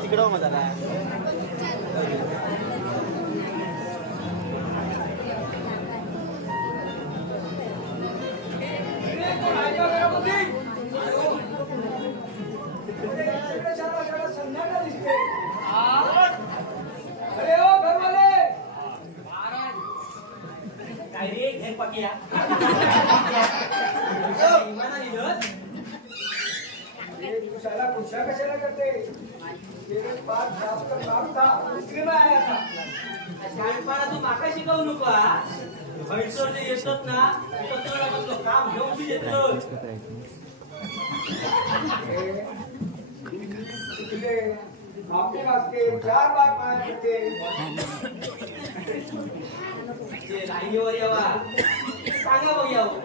तिकडं मजा नाही कशाला करते तू माका शिकवू नको हळसर जे येतात ना काम घेऊन आपले वाजते 4 बार पाय पडते लाईनीवर यावा सांगा बघ यावं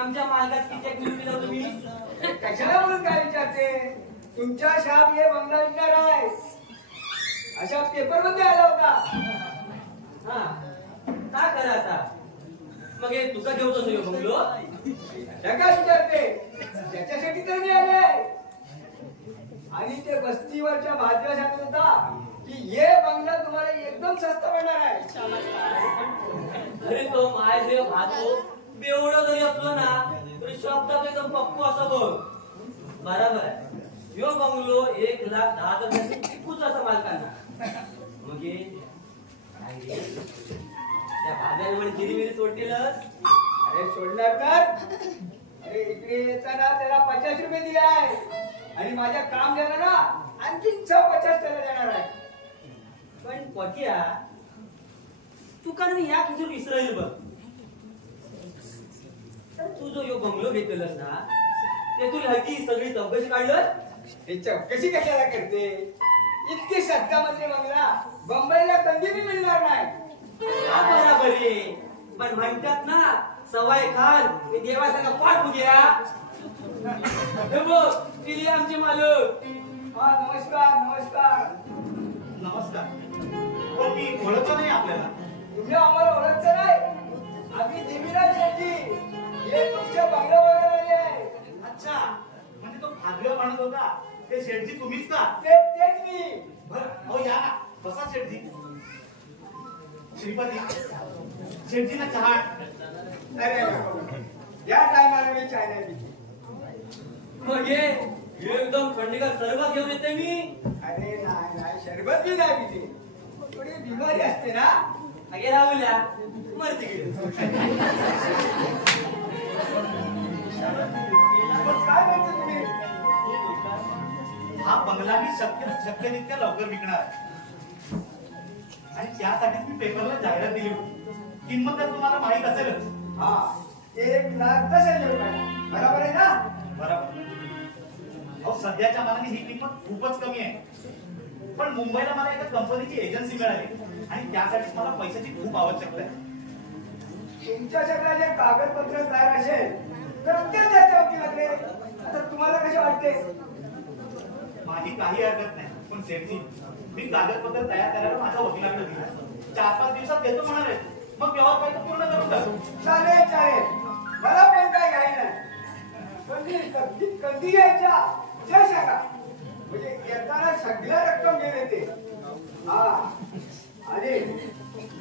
आमच्या मालकात किती मिळून दिला तुम्ही कशाला म्हणून काय विचारते तुमच्या शाप हे बंगला विकणार आहे अशा पेपर मध्ये आला होता हा काय करा आता मग हे तुका घेऊच असो बंगलो काय विचारते त्याच्यासाठी तर मी आले आणि ते बस्तीवरच्या भाजव्या सांगत होता की हे बंगला तुम्हाला एकदम स्वस्त मिळणार आहे अरे तो माय जे भातो बेवडं जरी असलो ना तरी शब्दात एकदम पक्कू असं बघ बरोबर आहे यो बंगलो 1,10,000 विकूच असं मालकांना मग त्या भाज्याने चिरीमिरी सोडतीलच अरे सोडणार तर अरे इकडे येताना त्याला 50 रुपये दिले आहे आणि माझ्या काम झालं ना आणखी 50 त्याला देणार आहे पण पक्या तू का नाही या किती विसरायला बघ तू जो यो बंगलो घेतलेलस ना ते तुला ह्याची सगळी चौकशी काढलं हे चौकशी कशाला करते इतके शतकामध्ये बंगला बंबईला कधी बी मिळणार नाही बरोबर आहे पण म्हणतात ना सवाई खान मी देवासारखा पाठ उद्या केली आमचे मालक हा नमस्कार नमस्कार नमस्कार हो मी ओळखलं नाही आपल्याला तुम्ही आम्हाला ओळखत नाही आम्ही देवीराज शेट्टी हे तुमच्या बंगल्यावर आले आहे अच्छा म्हणजे तो भागव्या म्हणत होता ते शेठजी तुम्हीच का तेच मी बरं हो या ना बसा शेठजी श्रीपती शेठजीला चहा अरे या टायमाला मी चाय नाही पिली मग एकदम थंडीगार सरबत घेऊन येते मी अरे नाही शरबत बी नाही पिली थोडी बिमारी असते ना अगे राहुल्या मरती गेली काय म्हणतो तुम्ही हा बंगला मी शक्य तितक्या लवकर विकणार आहे आणि त्यासाठी मी पेपरला जाहिरात दिली होती किंमत तर तुम्हाला माहित असेलच हा 1,10,000 रुपये बरोबर आहे ना बरोबर अहो सध्याच्या मानाने ही किंमत खूपच कमी आहे पण मुंबईला मला एका कंपनीची एजन्सी मिळाली आणि त्यासाठी मला पैशाची खूप आवश्यकता आहे तुमच्या सगळ्या जे कागदपत्र तयार असेल तर ते द्यायच्या वकिलाकडे आता तुम्हाला कसे वाटते माझी काही हरकत नाही पण शेठजी मी कागदपत्र तयार करायला माझ्या वकिलाकडे दिला 4-5 दिवसात देतो म्हणाले मग व्यवहार काही पूर्ण करून टाकू चालेल मला पण काय घाई नाही पण कधी यायच्या ते सांगा म्हणजे येताना सगळ्या रक्कम घेऊन येते हा आणि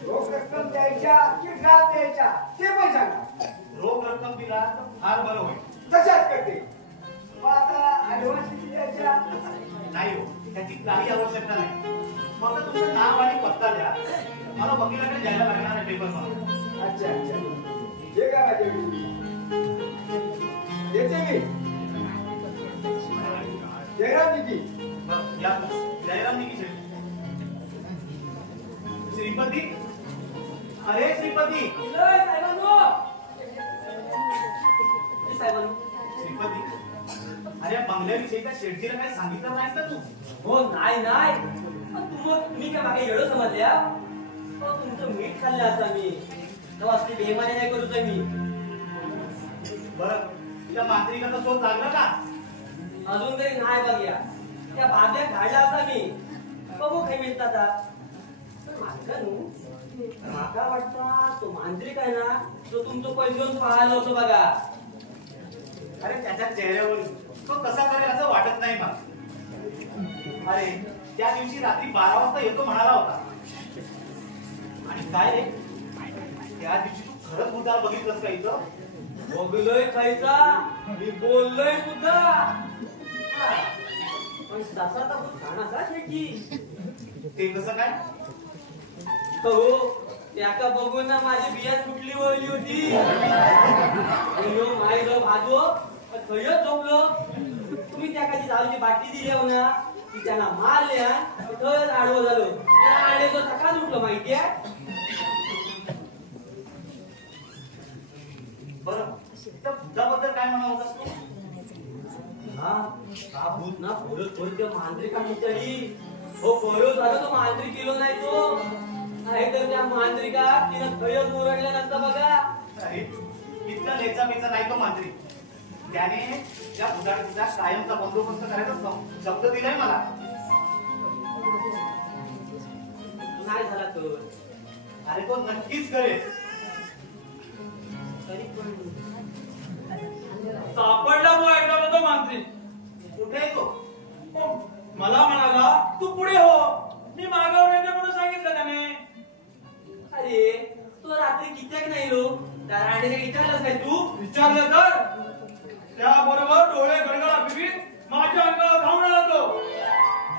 रोख रक्कम द्यायच्या की ड्राफ्ट द्यायच्या ते पण सांगा रोख रक्कम दिला तर फार बरं होईल तशाच करते मग आता ऍडव्हान्स किती द्यायच्या नाही हो त्याची काही आवश्यकता नाही फक्त तुमचं नाव आणि पत्ता द्या मला वकिलाकडे जायला लागणार आहे पेपर म्हणून अच्छा जे काय माझ्या येते मी जयराम निकी या जयराम निकी श्रीपती अरे श्रीपती श्रीपती अरे बंगल्याविषयी त्या शेठजीला काही सांगितलं नाहीस ना तू हो नाही तुम्ही काय मागे एवढं समजल्या तुमचं मीठ खाल्लं आता मी असली बेमारी नाही करूच मी त्या मांत्रिकाचा शोध लागला का? अजून तरी नाही बघूया. त्या भाग्या काढला असा मी बघू काही मिळतात. माका वाटता तो मांत्रिक आहे ना, तो तुमचं पैसे घेऊन पाहायला होतो बघा. अरे त्याच्या चेहऱ्यावर तो कसा करेल असं वाटत नाही मला. अरे त्या दिवशी रात्री 12 वाजता येतो म्हणाला होता. आणि काय रे, त्या दिवशी तू खरंच मुद्दा बघितलंस का इथं? बघलोय खायचा, मी बोललोय सुद्धा. पण तसा तर खाणाचा शेटी. ते कसं काय? हो, त्याका बघून ना माझी बिया सुटली वळली होती. माई ग भाजो खयच झोपलो. तुम्ही त्या कधी जाऊची बाटली दिली हो ना, ती त्यांना मारल्या खरंच आडवं झालो. आडले तो सकाळ उठलो माहितीये. बरं, त्या भूताबद्दल काय म्हणा होतास तू? हा भूत ना परत परत त्या मांत्रिका विचारी. हो परत झालं तो मांत्रिक केलो नाही तो. नाही तर त्या मांत्रिका तिनं खयच मुरडल्या नसता बघा. अरे इतका लेचा बेचा नाही तो मांत्रिक. त्याने त्या भूताचा कायमचा बंदोबस्त करायचा शब्द दिलाय मला. नाही झाला तर अरे तो नक्कीच करेल. तरी पण सापडला मग ऐकला तो मांत्रिक. कुठे आहे तो? मला म्हणाला तू पुढे हो, मी मागावर येते म्हणून सांगितलं त्याने. अरे तो रात्री कित्याक नाही लो त्या राणीने विचारलंच नाही तू? विचारलं तर त्याबरोबर डोळे गडगडा बिबीत माझ्या अंगावर धावून आला तो.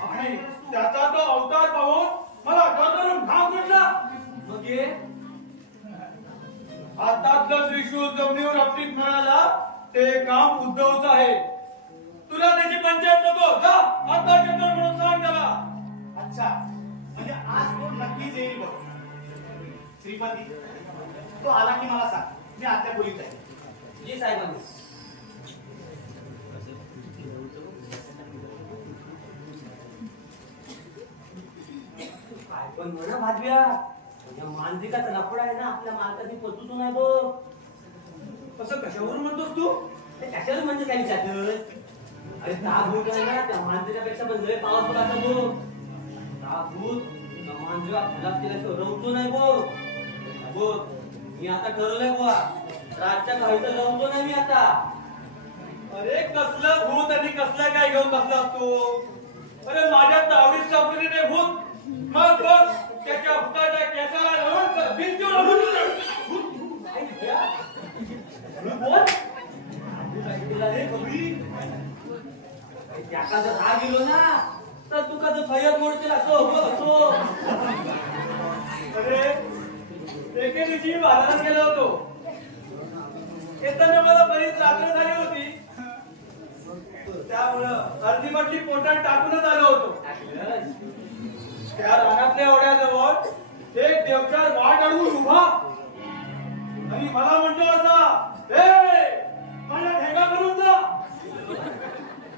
आणि त्याचा तो अवतार पाहून मला गरगरून घाम सुटला. मग ये हातातलं त्रिशूळ जमिनीवर आपटीत मिळाला ते काम उद्धवचं आहे. तुला त्याची पंचायत नको. जा आता येतो म्हणून सांग त्याला. अच्छा, म्हणजे आज तो नक्कीच येईल बघ. श्रीपती, तो आला की मला सांग, मी आत्या बोलीत आहे. जी साहेबांनी. काय पण म्हणा भाजव्या, या मांत्रिकाचा लफडा आहे ना आपल्या मालकाची पचूच नाही बघ. असं कशावरून म्हणतोस तू? ते कशाला म्हणजे काय विचारत? अरे त्या भूत आहे ना त्या मांत्रिकापेक्षा पण लय पावरफुल असा बघ. त्या भूत त्या मांत्रिका खलास केल्याशिवाय रमतो नाही बघ. मी आता ठरवलंय बुवा, रातच्या खायचं रमतो नाही मी आता. अरे कसलं भूत आणि कसलं काय घेऊन बसला असतो? अरे माझ्या तावडीत सापडली ते भूत. मग बघ त्याच्या भूताच्या केसाला लावून भिंतीवर लावून काय भैया? बोल. तुला रे बघी. त्याचा जर राग गेलो ना तर तू का फयर मोडतील असो. अरे एके दिवशी बाजारात गेलो होतो. येताना मला बरीच रात्र झाली होती. त्यामुळं अर्धी बाटली पोटात टाकूनच आलो होतो. त्या रानातल्या ओढ्याजवळ एक देवचार वाट अडवून उभा आणि मला म्हणतो असा, माझ्या ढेगा करून जा.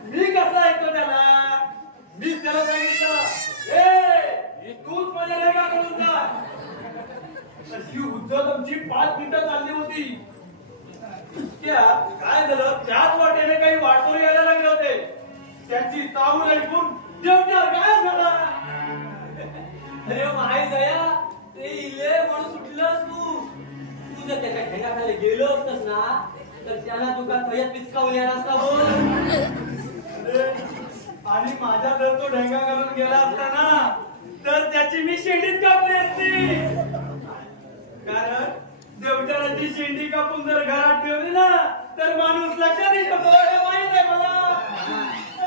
मी कसा ऐकतो त्याला? मीच त्याला सांगितलं, तूच माझ्या ढेगा करून जा. अशी उद्धत आमची 5 मिनिटं चालली होती. काय झालं, त्याच वाटेने काही वाटोर यायला लागले होते. त्याची चाहूल ऐकून देवट्या गायब झाला. अरे माय दया, ते इले म्हणून सुटलंस तू जर त्याच्या ढेंगाखाली गेलो असतस ना तर त्यांना तुका खयत पिचकावून येणार असता बोल. आणि माझ्या जर तो ढेंगा घालून गेला असता ना तर त्याची मी शेंडीच कापली असती. कारण देवचाराची शेंडी कापून जर घरात ठेवली ना तर माणूस लक्षात येतो. हे माहित आहे मला.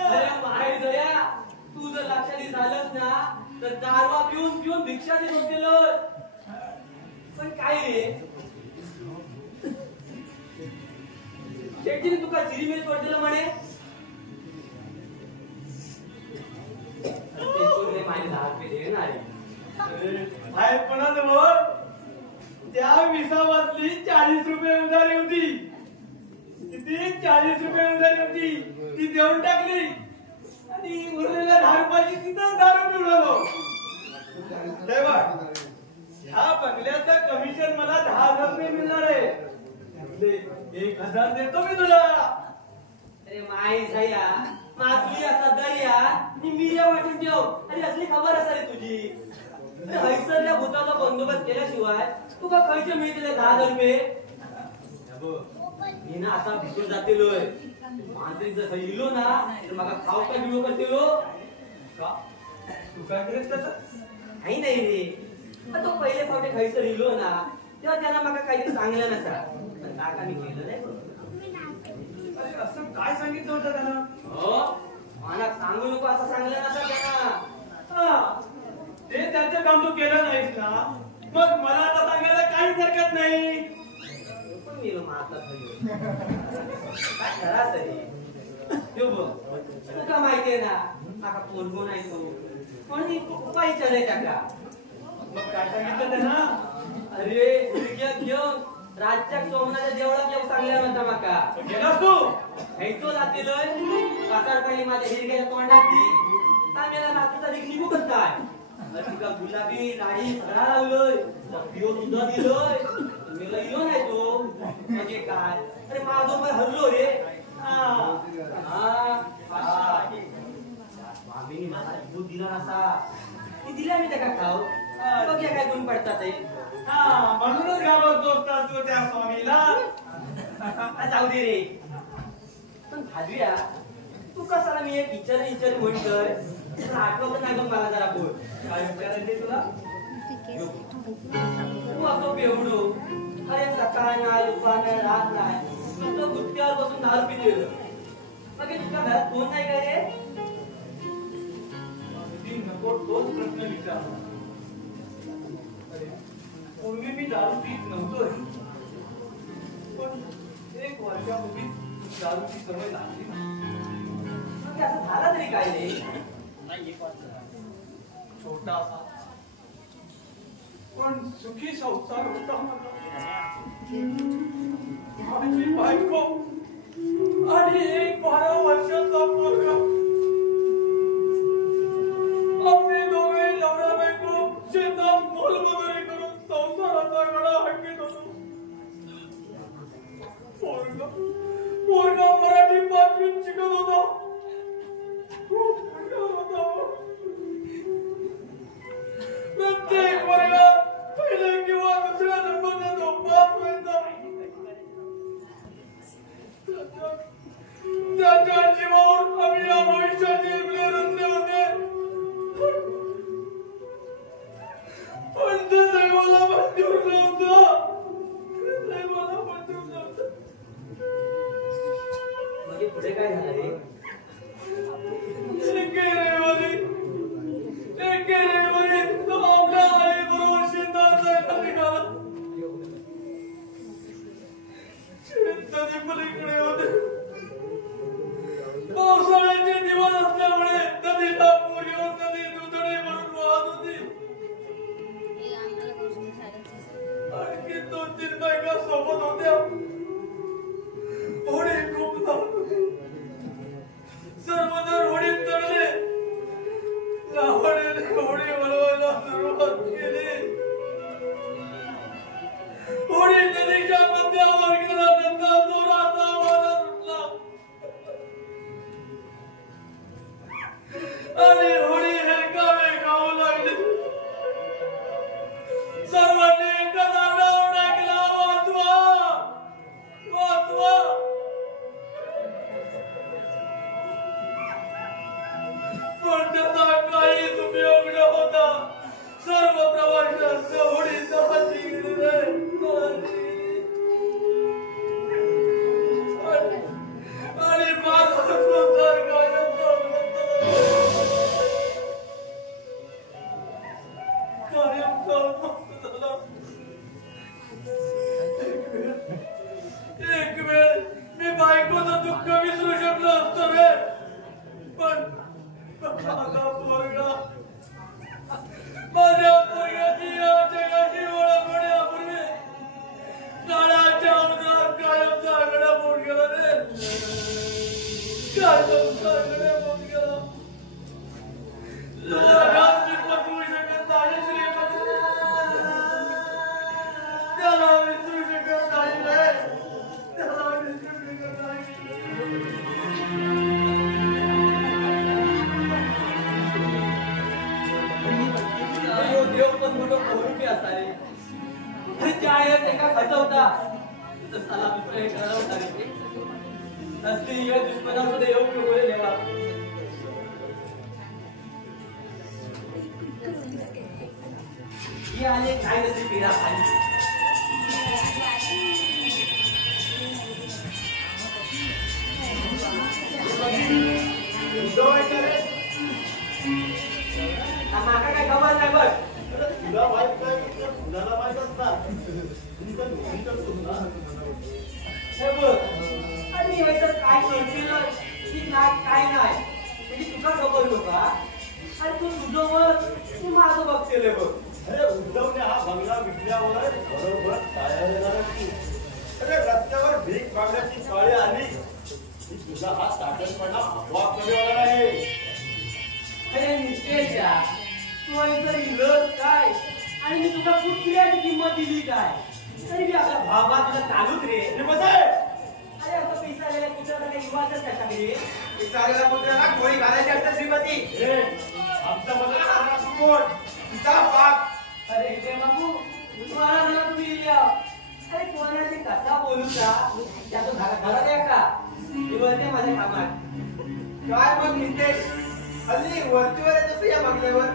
अरे माय दया, तू जर लक्षात झालंस ना तर दारवा पिऊन पिऊन भिक्षा देऊन केलं. पण काय रे शेट्टीने तुका सिरीमेल सोडलेलं म्हणे. त्या विसावातली 40 रुपये उधारी होती. किती 40 रुपये उधारी होती ती देऊन टाकली आणि उरलेल्या 10 रुपयाची तिथं दारू पिऊन आलो. ह्या बंगल्याचं कमिशन मला 10,000 रुपये मिळणार आहे. त्यातले 1000 देतो मी तुला. अरे माई झाया मासली असा दर्या मी मिऱ्या वाटून ठेव आणि असली खबर असा रे तुझी. अरे हैसरल्या भूताचा बंदोबस्त केल्याशिवाय तुका खयचे मिळतील 10,000 रुपये. मी ना आता भिजून जातेलोय. मांजरी जर इलो ना तर मला खाऊ काय बिळो करतेलो का तू काय करेस त्याचं? काही नाही रे. तो पहिले फावटे खैसर इलो ना तेव्हा त्यांना मला काहीतरी सांगलं नसा पण काका मी केलं नाही बरोबर. अरे असं काय सांगितलं होतं त्यानं? हो मला सांगू नको असं सांगलं नसा त्यांना. हा, ते त्याचं काम तू केलं नाहीस ना मग मला आता सांगायला काहीच हरकत नाही. पण मी मारता काय खरा तरी तुका माहितीये ना माका पोरगो नाही तो म्हणून पाहिजे नाही टाका. मग काय सांगितलं त्यानं? अरे मुलग्या घेऊन राज्यात सोमनाच्या देवळात येऊ सांगल्या म्हणता माका. गेलास तू? खायचो जातेलोय कासार पहिली माझ्या हिरग्याच्या तोंडात ती तांब्याला नाचूचा दिग निघू करताय. तुका गुलाबी लाडी सगळा लावलोय पिओ सुद्धा दिलोय. मला इलो नाही तो म्हणजे काय. अरे माझो पण हरलो रे. मामीनी मला दूध दिला नसा ती दिला मी त्या खाऊ बघ काय गुण पडतात ते. हा, म्हणूनच घाबरतोस का तू त्या स्वामीला? जाऊ दे रे. पण भाजूया तू कसाला मी एक विचार म्हणतोय आठवत नाही बघ मला जरा बोल. काय विचारायचे तुला? तू असं बेवडो अरे सकाळ नाही दुपार नाही रात नाही नुसतं गुत्त्यावर बसून दारू पिते. मग तुझ्या घरात कोण नाही काय रे? नको तोच प्रश्न विचारला. पूर्वी मी दारू पीत नव्हतोय पण 1 वर्षापूर्वी दारूची सवय लागली. मग असं झालं तरी काय रे? छोटासा पण सुखी संसार होता माझा. माझी बायको आणि 12 वर्षाचा पोरगा. आम्ही दोघे नवरा बायको शेतात मोलमजुरी करून संसाराचा गडा हाकीत होतो. पोरगा मराठी 5वीत शिकत होता. खूप हुशार होता. प्रत्येक वर्गात पहिल्या किंवा दुसऱ्या नंबरला तो पास व्हायचा. त्याच्या जीवावर आम्ही या भविष्याचे इमले रचले होते. पण ते दैवाला मंजूर नव्हतं. दैवाला मंजूर नव्हतं. म्हणजे पुढे काय झालं रे? एके रविवारी तो आपल्या आईबरोबर शेतात जायला निघाला. शेत नदीपलीकडे होते. पावसाळ्याचे दिवस असल्यामुळे नदीला पूर येऊन नदी दुधडे भरून वाहत होती. आणखी 2-3 बायका सोबत होत्या. होडी खूप लहान होती. सर्वजण होडीत चढले. लावडीने होडी वळवायला सुरुवात केली. होडी नदीच्या मध्यावर गेल्यानंतर जोराचा वारा सुटला आणि होडी हेलकावे खाऊ लागली. सर्वांनी एका जागावर टाकला, वाचवा वाचवा. पण त्याचा काहीच उपयोग नव्हता. सर्व प्रवाशांच्या होडीचा हाती गेले. आणि माझा संसार कायमचा उद्ध्वस्त झाला. एक वेळ मी बायकोचं दुःख विसरू शकलो असतो रे. पण माझा पोरगा माझ्या पोरग्याची या जगाची ओळख होण्यापूर्वी काळाच्या उन्हात कायम जागड्या पोट गेला रे. कायम जागड्या पोट गेला. जगात मी पचवू शकत नाही श्रीमंत. त्याला विसरू शकत नाही रे. हे करावं लागेल. असली या दुश्मनामध्ये येऊ नको रे देवा. ही आली काय नसली पिढा खाली. माका काय खबर नाही बघ. तुला माहित नाही तुला माहित असतात. हे बघ आणि हे तर काय कळतील की काय नाही म्हणजे तुका खबर नका. अरे तू तुझं मत तू माझं बघतेल बघ. अरे उद्धवने हा बंगला विकल्यावर बरोबर तयार की. अरे रस्त्यावर भीक मागण्याची काळी आली की तुझा हा ताकदपणा आपोआप कमी होणार आहे. अरे निश्चयच्या तू इथं इलस काय आणि मी तुला कुठल्याची किंमत दिली काय तरी बी आपला भावा तुला चालूच रे. अरे असं पिसालेल्या कुत्र्याला काही विवादच कशा रे. पिसाळलेल्या कुत्र्याला गोळी घालायची असते श्रीमती. आमच्या मध्ये कोण तिचा बाप. अरे हे बाबू तुम्हाला ना तुम्ही अरे कोणाची कसा बोलू का त्याचं घरात आहे का बोलते माझ्या कामात. काय मग नितेश हल्ली वरतीवर येतोस या बंगल्यावर.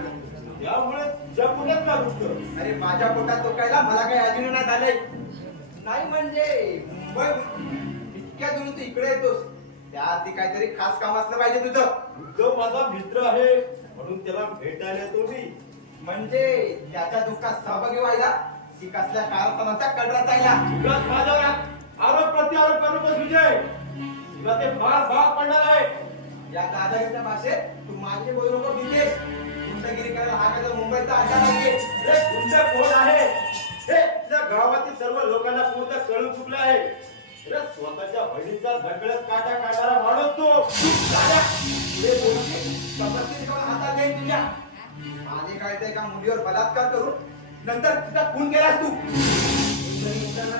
त्यामुळे तुझ्या पुण्यात का दुखतं. अरे माझ्या पोटात टोकायला मला काही अजून नाही झालंय. नाही म्हणजे मुंबई इतक्या दूर तू इकडे येतोस त्याआधी काहीतरी खास काम असलं पाहिजे तुझं. उद्धव माझा मित्र आहे म्हणून त्याला भेटायला येतो मी. म्हणजे त्याच्या दुःखात सहभागी व्हायला की कसल्या कारस्थानाचा कडरा चायला. तुलाच माझ्यावर आरोप प्रत्यारोप करूनच विजय तुला ते फार भाग पडणार आहे. या दादागिरीच्या भाषेत तू माझे बोलू नको नितेश. गुंडगिरी करायला हा काय मुंबईचा अड्डा नाहीये. हे गुंड कोण आहे हे त्या गावातील सर्व लोकांना पूर्ण कळून चुकलं आहे. अरे स्वतःच्या बहिणीचा ढकलत काटा काढणारा माणूस तो. पुढे बोलून संपत्ती हातात घेईन तुझ्या. माझे काय ते एका मुलीवर बलात्कार करून नंतर तिचा खून केलास तू.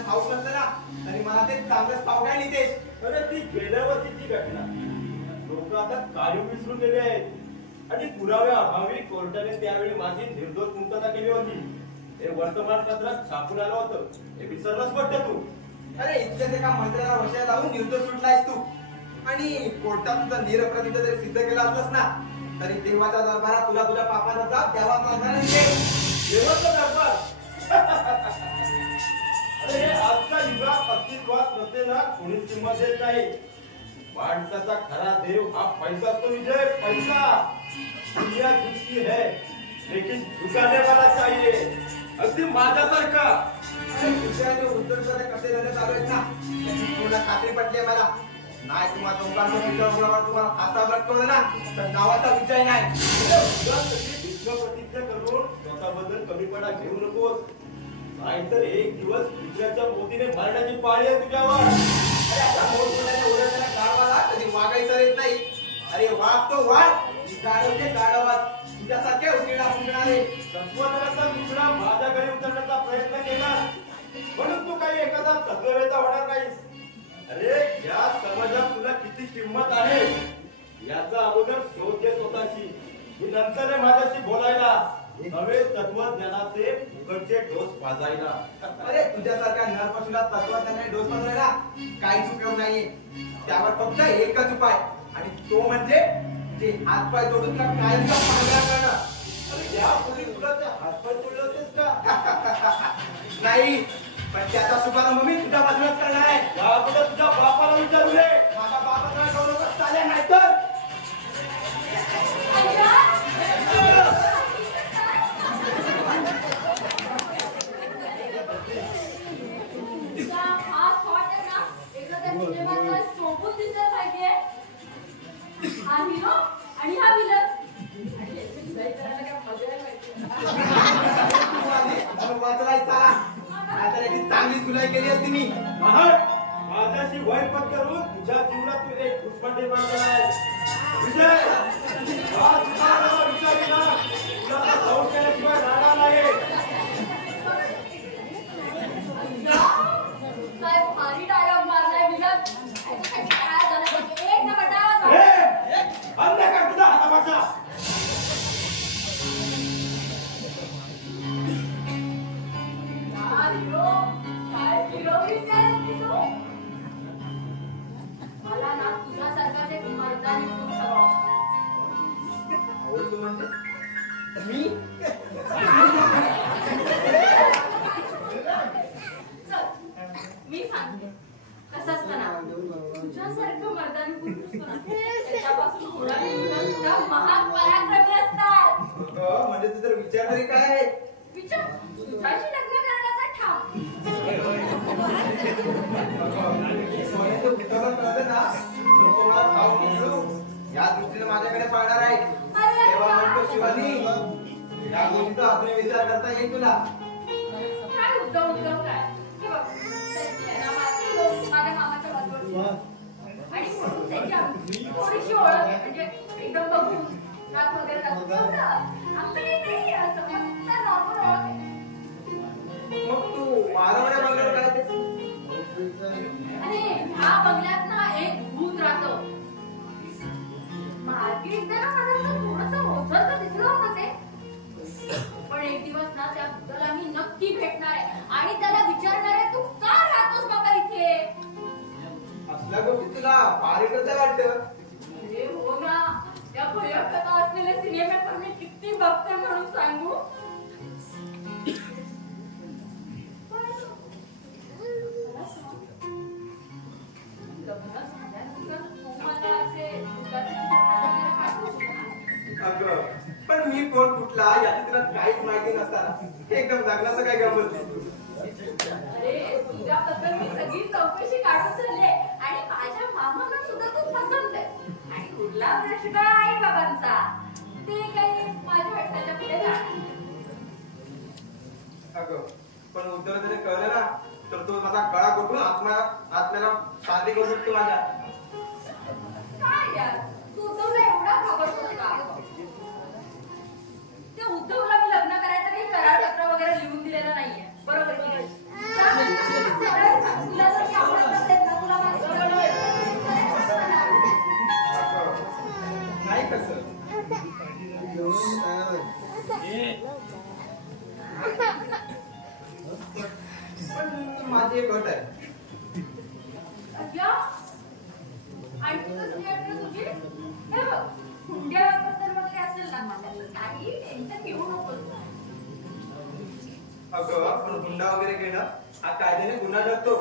खाऊ म्हणलं ना तरी मला ते चांगलंच पाव काय नितेश. अरे ती गेल्या वर्षीची घटना लोक आता कायम विसरून गेले आहेत आणि पुराव्या अभावी कोर्टाने त्यावेळी माझी निर्दोष मुक्तता केली होती. हे वर्तमानपत्रात छापून आलं होतं. हे विसरलंच वाटतं तू. अरे इतक्याच एका मंत्र्याला वशाला लावून निर्दोष सुटलायस तू. आणि कोर्टात तुझं निरपराधिता जरी सिद्ध केला असलंस ना तरी देवाच्या दरबारात तुला तुझ्या पापाचा जाप द्यावाच लागणार नाही. देवाचा दरबार अरे हे आजच्या युगात अस्तित्वात नसते ना कोणीच किंमत देत नाही. माणसाचा खरा देव हा पैसा असतो विजय. पैसा दुनिया झुकती है लेकिन झुकाने वाला चाहिए. अगदी माझ्यासारखा. अरे विषयाने उद्धवसाने कसे धंदे चालू आहेत ना त्याची पूर्ण खात्री पटली आहे मला. नाही तुम्हाला दोघांचा विचार तुम्हाला फासा लटकवलं ना तर नावाचा विजय नाही. भीष्म प्रतिज्ञा करून स्वतःबद्दल कमीपणा घेऊ नकोस. नाहीतर एक दिवस दुसऱ्याच्या मोदीने मारण्याची पाळी आहे तुझ्यावर. अरे आता मोठमोठ्याने ओरडताना गाढवाला कधी वागायचं येत नाही. अरे वाघ तो वाघ गाढवते गाढवात तुझ्यासारखे उकिडा फुंकणारे. तत्वज्ञानाचा तुकडा माझ्या घरी उतरण्याचा प्रयत्न केला म्हणून तू काही एखादा तत्ववेता होणार नाहीस. अरे या समाजात तुला किती किंमत आहे याचा अगोदर शोध घे स्वतःशी. मी नंतर आहे माझ्याशी बोलायला नवे तत्वज्ञानाचे फुकटचे डोस पाजायला. अरे तुझ्यासारख्या नरपशुला तत्वाने डोस बनवायला काहीच उपयोग नाहीये. त्यावर फक्त एकच उपाय आणि तो म्हणजे ते हातपाय तोडून तुला काय पाहिला करणं. अरे यापूर्वी तुला ते हातपाय तोडले होतेस का. नाही पण त्याचा शुभारंभ मी तुझ्या बाजूलाच करणार आहे. यापुढे तुझ्या बापाला विचारू दे. माझा बापाचा गौरव चालेल नाही तर आणि हा विलन वाचलाय साला. नाहीतर याची चांगली सुलाई केली असती मी. माझ्याशी वैरपत करून तुझ्या जीवनात तू एक दुश्मन निर्माण केलाय. विजय हा तुझा विचार केला तुला जाऊन केल्याशिवाय राहणार नाही. काय भारी डायलॉग मारलाय विलन. काय झालं एक ना बटा बंद कर तुझा हातापासा. काय हिरो काय हिरोईन आहे तू. तुझ्यासारखं मर्दानी पुरुष असतो ना, त्याच्यापासून थोडा वेगळा सुद्धा महान पराक्रमी असतात. म्हणजे तू तर विचार तरी काय आहे? विचार तुझ्याशी लग्न करण्याचा ठाम. कळलं ना मला भाव घेऊ या दृष्टीने माझ्याकडे पाळणार आहे. तेव्हा म्हणतो शिवानी या गोष्टीचा अजून विचार करता येईल तुला. काय उद्धव उद्धव काय हे बघ, त्यांची आहे ना माझ्या मामाच्या बाजूला आणि म्हणून त्याची आमची थोडीशी ओळख म्हणजे एकदम बघून नात वगैरे लागतो आमचं काही नाही असं फक्त नॉर्मल ओळख आहे. मग तू मारावड्या बघायला काय ते? अरे ह्या बंगल्यात ना एक भूत राहतं. मागे एकदा ना मला असं थोडंसं ओझरतं दिसलं होतं ते. पण एक दिवस ना त्या भूताला मी नक्की भेटणार आहे आणि त्याला विचारणार आहे, तू का राहतोस बाबा इथे? असल्या गोष्टी तुला फार कसं वाटतं? अरे हो ना, त्या भयानक कथा असलेले सिनेमे पण मी किती बघते म्हणून सांगू. पण मला सांग, लग्न झाल्यानंतर तू मला असे भूताचे चित्रपट वगैरे पाठवशील ना? अगं पण मी कोण कुठला याची तुला काहीच माहिती नसताना एकदम लग्नाचं काय गमत नाही. अरे तुझ्याबद्दल मी सगळी चौकशी काढून झाली आणि माझ्या मामाला सुद्धा तू पसंत आहे. आणि उरला प्रश्न आई बाबांचा, ते काही माझ्या हट्टाच्या पुढे जाणार. अगं पण उत्तर जरी कळलं ना तर तो माझा गळा घोटून आत्म्याला शादी करू शकतो माझ्या. काय यार, तू उद्धवला एवढा घाबरतोस का? त्या उद्धवला मी लग्न करायचं काही करार पत्र वगैरे लिहून दिलेलं नाहीये, बरोबर की नाही? सरळ सांग, तुला जर मी आवडत नसेल ना, तुला माझं लग्न नाही कसं पण माझी एक अट आहे. अय्या, आणि तुझं स्त्रियांकडे तुझी हे बघ, हुंड्याबद्दल वगैरे असेल ना, काही टेन्शन घेऊ नकोस. अगं पण हुंडा वगैरे घेणं हा कायद्याने गुन्हा ठरतो.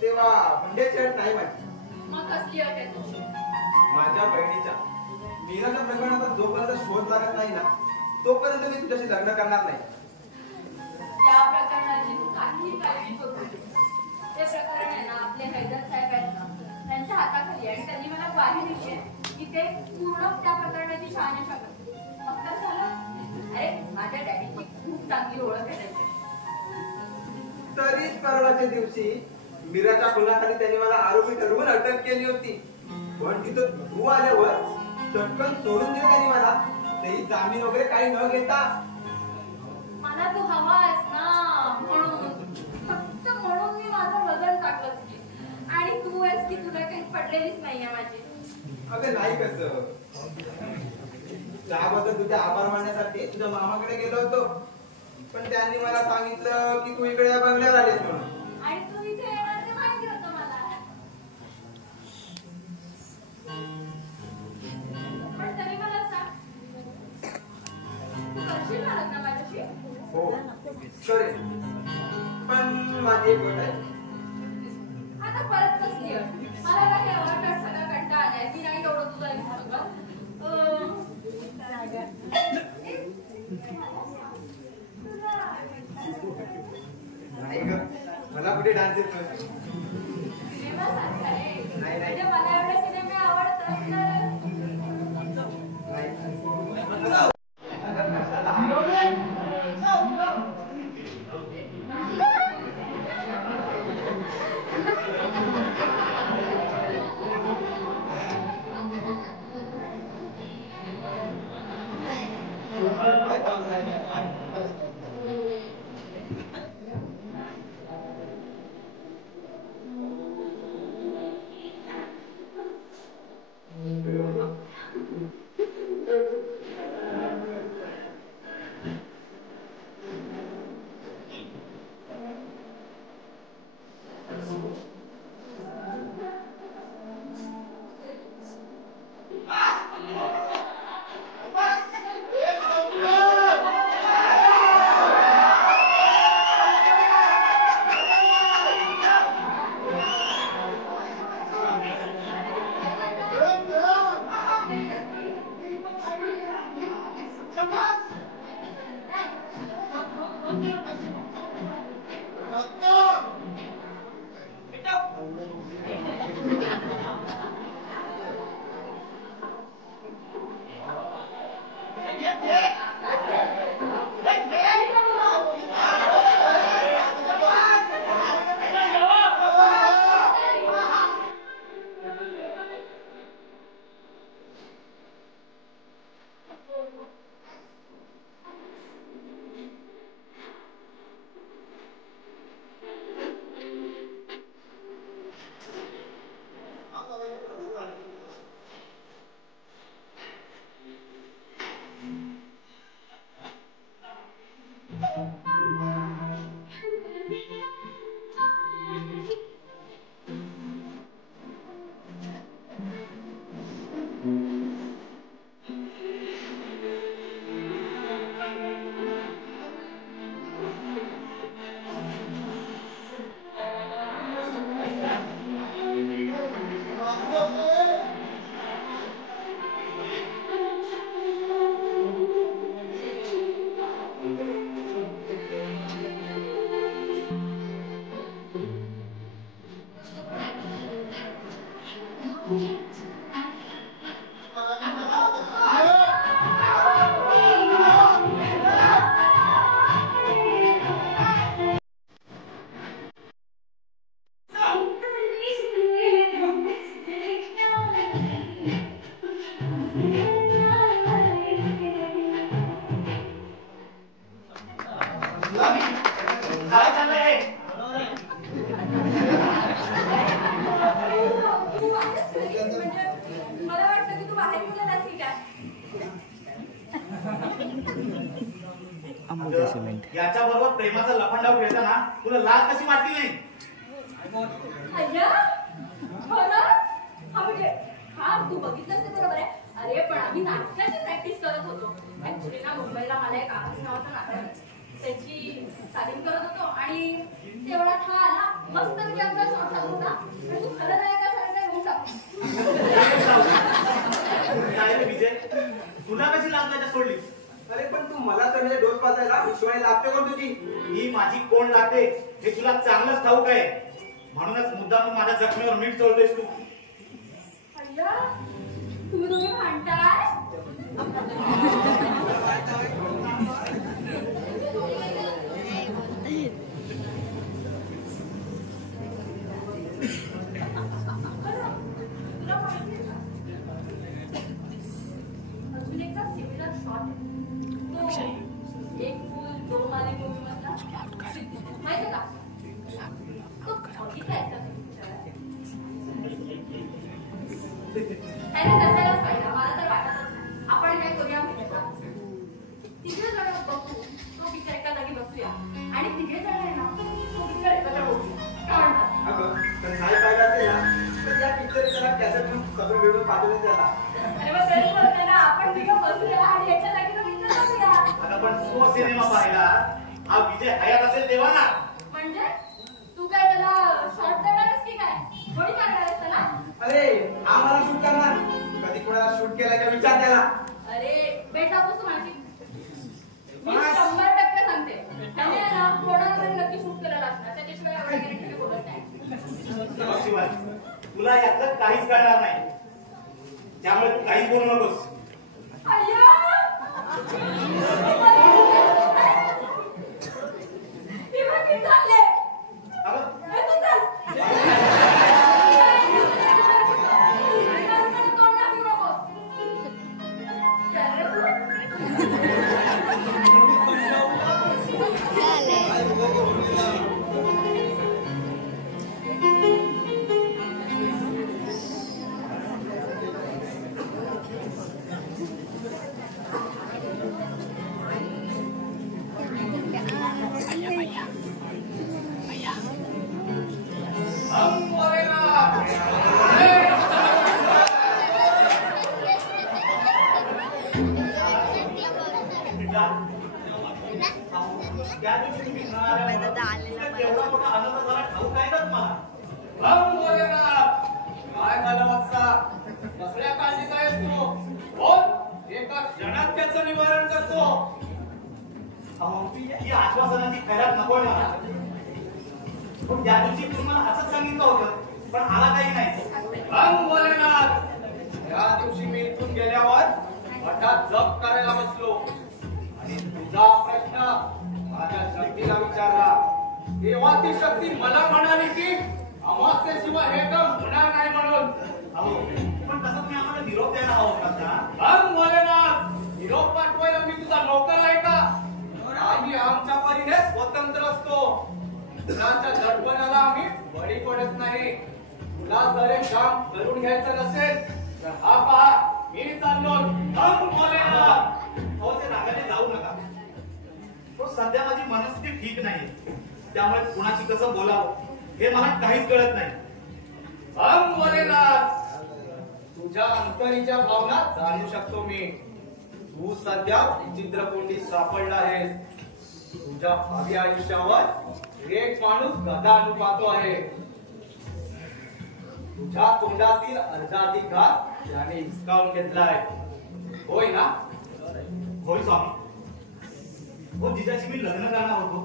तेव्हा हुंड्याची अट नाही माझी. मग कसली अट आहे तुझी? माझ्या बहिणीच्या मीराच्या प्रकरणाचा जोपर्यंत शोध लागत नाही ना तोपर्यंत मी तुझ्याशी लग्न करणार नाही. त्या प्रकरणाची तू काहीही काळजी करू नको. ते प्रकरण आहे ना, आपले हैदर साहेब आहेत ना, त्यांच्या हाताखाली आहे आणि त्यांनी मला ग्वाही दिली आहे की ते पूर्ण त्या प्रकरणाची शहानिशा करतील. मग तर झालं. अरे माझ्या डॅडीची खूप चांगली ओळख आहे त्याची. तरीच परवाच्या दिवशी मीराच्या खुनाखाली त्यांनी मला आरोपी ठरवून अटक केली होती. पण तिथं तू आल्यावर चटकन सोडून दिलं त्यांनी मला, तेही जामीन वगैरे काही न घेता. मला तू हवा आहेस ना, म्हणून फक्त म्हणून मी माझं वजन टाकलं तुझी. आणि तू आहेस की तुला काही पडलेलीच नाहीये माझी. अगं नाही कसं, त्याबद्दल तुझे आभार मानण्यासाठी तुझ्या मामाकडे गेलो होतो. पण त्यांनी मला सांगितलं की तू इकडे या बंगल्यावर आलीस म्हणून. आणि तू इथे येणार ते माहिती होतं मला. पण तरी मला सांग, तू करशील ना लग्न माझ्याशी? हो करेन, पण माझी एक गोष्ट आहे. आता परत कसली अट? मला काही आवडत सगळा कंटाळा आलाय. मी नाही एवढं तुझं ऐकून बघ. नाही ग, मला कुठे डान्स येतोय. सिनेमा सारखा रे. नाही, नाही. म्हणजे मला एवढे सिनेमे आवडतात तर काय चाललंय? तू बाहेरच गेलीस म्हणजे मला वाटतं की तू बाहेर गेला नसेल का? याच्या बरोबर प्रेमाचा लफंडाव खेळताना तुला लाज कशी वाटली नाही? अय्या खरंच? हा म्हणजे हा तू बघितलंस ते बरोबर आहे. अरे पण आम्ही नाटकाची प्रॅक्टिस करत होतो. ऍक्च्युली ना मुंबईला मला एक आकाश नावाचं नाटक आहे. त्याची सादर करत होतो आणि तेवढ्यात हा आला मस्त मी आमचा शॉट चालू होता आणि तू खरं नाही का सारखं येऊन काय रे विजय, तुला कशी लाज वाटायला सोडली? अरे पण तू मला तर म्हणजे डोस पाजायला विश्वाई लागते कोण तुझी? ही माझी कोण लागते हे तुला चांगलंच ठाऊक आहे. म्हणूनच मुद्दाम माझ्या जखमेवर मीठ चोळतोयस तू. अय्या तुम्ही दोघे भांडताय? अजून एकदा सिमिलर शॉट आहे. तो एक फुल दो माली मूवी मधला माहिती का? तो बघितलाय का अरे नसायलाच पाहिजे. मला तर वाटतच नाही. आपण काय करूया माहिती का? तिघे जण बघू तो पिक्चर एका जागी बसूया आणि तिघे जण आहे ना तो पिक्चर एकत्र बघूया. काय म्हणतात? अगं तर नाही पाहिलं असेल ना तर या पिक्चरला कॅसेट म्हणून सगळं मिळून पाठवले त्याला. अरे मग तेच बोलते ना आपण तिघं बसूया आणि याच्या जागी तो पिक्चर बघूया. आता पण तो सिनेमा पाहिला हा विजय हयात असेल तेव्हा ना. म्हणजे तू काय त्याला शॉर्ट देणारच की काय? गोळी मारणार आहेस त्याला? अरे हा मला शूट करणार. कधी कोणाला शूट केला का विचार त्याला. अरे बेटा तू माहिती मी 100% सांगते त्याने ना कोणाला तरी नक्की शूट करायला लागणार. त्याच्याशिवाय एवढ्या गॅरंटीने बोलत नाही. शिवाय तुला यातलं काहीच कळणार नाही. त्यामुळे तू काहीच बोलू नकोस. अय्या हे बघ किती चालले. अगं हे तू चल. तोंड दाखवू नकोस. चल रे तू. त्या दिवशी तुम्ही केवढा मोठा आनंद झाला ठाऊक आहे का तुम्हाला? काय झालं वत्सा? कसल्या काळजीत आहेस तू? बोल, एका क्षणात त्याचं निवारण करतो. अहो, ही आश्वासनाची खैरात नको मला. पण त्या दिवशी तुम्ही मला असंच सांगितलं होतं पण आला काही नाही. रंग भोलेनाथ, त्या दिवशी मी इथून गेल्यावर मठात जप करायला बसलो आणि तुझा प्रश्न माझ्या शक्तीला विचारला. तेव्हा ती शक्ती मला म्हणाली की अमावास्येशिवाय हे काम होणार नाही म्हणून. अहो पण तसं तुम्ही आम्हाला निरोप द्यायला हवा होता का? रंग भोलेनाथ, निरोप पाठवायला मी तुझा नोकर आहे का? आम्ही आमच्या परीने स्वतंत्र असतो. कुणाच्या दडपणाला आम्ही बळी पडत नाही. तुला जर एक काम करून घ्यायचं नसेल तर हा पहा मी चाललो. रंग भोलेनाथ. अहो ते रागाने जाऊ नका. तो सध्या माझी मनस्थिती ठीक नाही. त्यामुळे कुणाशी कसं बोलावं हे मला काहीच कळत नाही. रंग भोलेनाथ, तुझ्या अंतरीच्या भावना जाणू शकतो मी. तू सध्या चित्रकोंडीत सापडला आहेस. तुझ्या भावी आयुष्यावर एक माणूस गदा पाहतो आहे. तुझ्या तोंडातील अर्धाधिकार त्याने हिसकावून घेतलाय, होय ना? होय स्वामी. हो जिजाशी मी लग्न करणार होतो.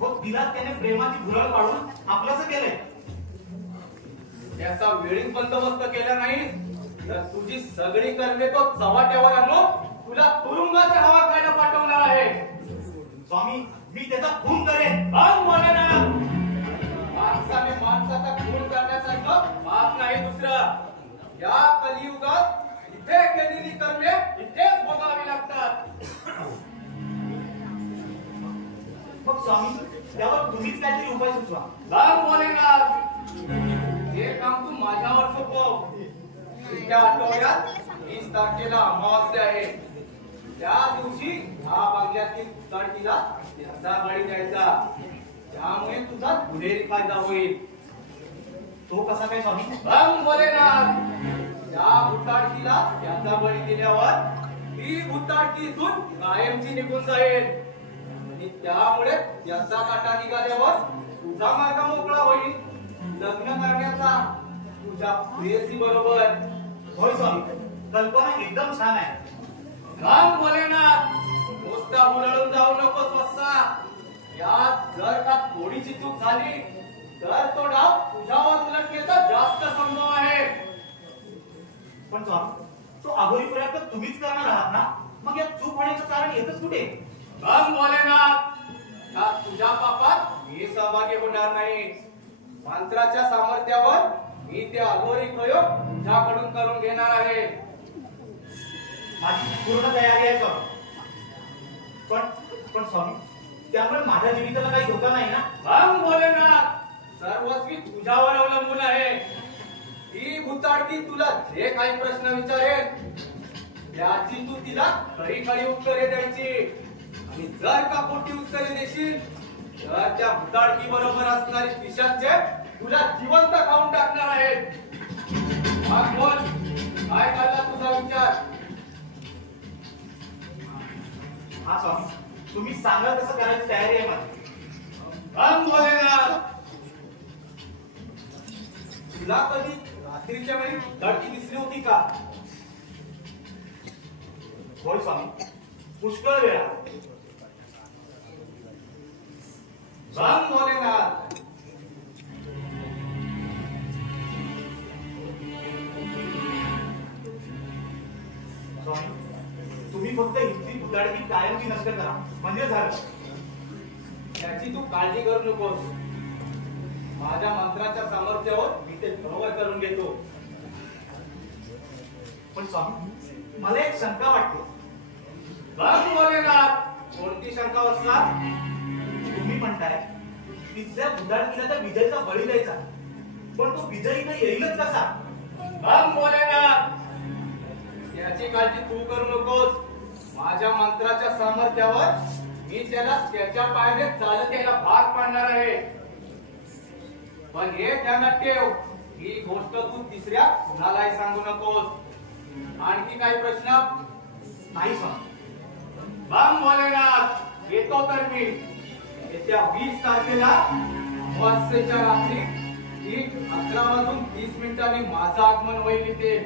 हो तिला त्याने प्रेमाची भुरळ पाडून आपलंसं केलंय. त्याचा वेळीच बंदोबस्त केला नाही तर तुझी सगळी कर्मे तो चव्हाट्यावर आणून तुला तुरुंगाच्या हवा खायला पाठवणार आहे. स्वामी मी त्याचा खून करेन. माणसाने माणसाचा खून करण्यासारखं पाप नाही दुसरं. या कलियुगात इथे केलेली कर्मे इथेच भोगावी लागतात. मग स्वामी त्यावर तुम्हीच काहीतरी उपाय सुचवा. राम भोलेनाथ, हे काम तू माझ्यावर सोपव. येत्या आठवड्यात 20 तारखेला अमावास्या आहे. त्या दिवशी या बंगल्यातील उतारतीला त्याचा बळी द्यायचा. त्यामुळे तुझा पुढील फायदा होईल. तो कसा काय स्वामी? राम भोलेनाथ, त्या भुताडकीला त्याचा बळी दिल्यावर ती भुताडकी इथून कायमची निघून जाईल आणि त्यामुळे त्याचा काटा निघाल्यावर तुझा मार्ग मोकळा होईल लग्न करण्याचा तुझ्या प्रेयसी बरोबर. होय स्वामी, कल्पना एकदम छान आहे. राम भोलेनाथ, नुसता हुरळून जाऊ नकोस वत्सा. यात जर का थोडीशी चूक झाली तर तो डाव तुझ्यावर उलटण्याचा जास्त संभव आहे. पण स्वामी तो अगोरीपर्यंत तुम्हीच करणार आहात ना, मग या चूक होण्याचं कारण येतच कुठे? राम भोलेनाथ, या तुझ्या पापात मी सहभागी होणार नाही. मंत्राच्या सामर्थ्यावर मी ते अघोरी प्रयोग तुझ्याकडून करून घेणार आहे. माझी पूर्ण तयारी आहे स्वामी. पण स्वामी त्यामुळे माझ्या जीविताला काही धोका नाही ना? राम भोलेनाथ, सर्वस्वी तुझ्यावर अवलंबून आहे. ही भुताडकी तुला जे काही प्रश्न विचारेल त्याची तू तिला खरी खरी उत्तरे द्यायची. आणि जर का खोटी उत्तरे देशील तर त्या भुताडकी बरोबर असणारी पिशाचे तुला जिवंत खाऊन टाकणार आहेत. मग बोल, काय झाला तुझा विचार? हा स्वामी, तुम्ही सांगा कसं करायची तयारी आहे माझी. राम भोलेनाथ, तुला कधी रात्रीच्या वेळी धडकी दिसली होती का? होय स्वामी, पुष्कळ वेळा. राम भोलेनाथ, स्वामी तुम्ही फक्त इथली भुताडकी कायमची नष्ट करा म्हणजे झालं. याची तू काळजी करू नकोस. माझ्या मंत्राच्या सामर्थ्यावर मी ते बरोबर करून घेतो. पण स्वामी मला एक शंका वाटते. राम भोलेनाथ, कोणती शंका असणार? तुम्ही म्हणताय तिथल्या भुताडकीला त्या विजयचा बळी द्यायचा, पण तो विजय इकडे येईलच कसा? राम भोलेनाथ, याची काळजी तू करू नकोस. माझ्या मंत्राच्या सामर्थ्यावर मी त्याला त्याच्या पायाने चालत यायला भाग पाडणार आहे. पण हे ध्यानात ठेव, ही गोष्ट तू तिसऱ्या कुणालाही सांगू नकोस. आणखी काही प्रश्न? नाही स्वामी. राम भोलेनाथ, येतो तर मी. येत्या 20 तारखेला अमावास्येच्या रात्री ठीक 11:30 माझं आगमन होईल इथे.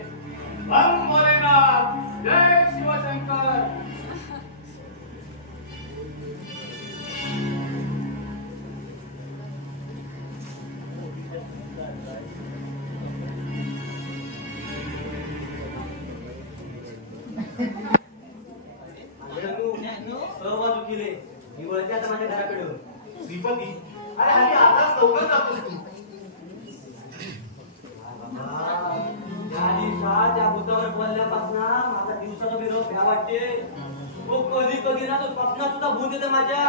राम भोलेनाथ, जय शिवशंकर. सहभाग केले मी वळते आता माझ्या घराकडे. श्रीपती, अरे हल्ली आताच लवकर जातोस तू. त्या दिवसात त्या भूतावर बोलल्यापासून माझा दिवसाचा विरोध भ्या वाटते. तो कधी कधी ना तो स्वप्नात सुद्धा भूत येते माझ्या.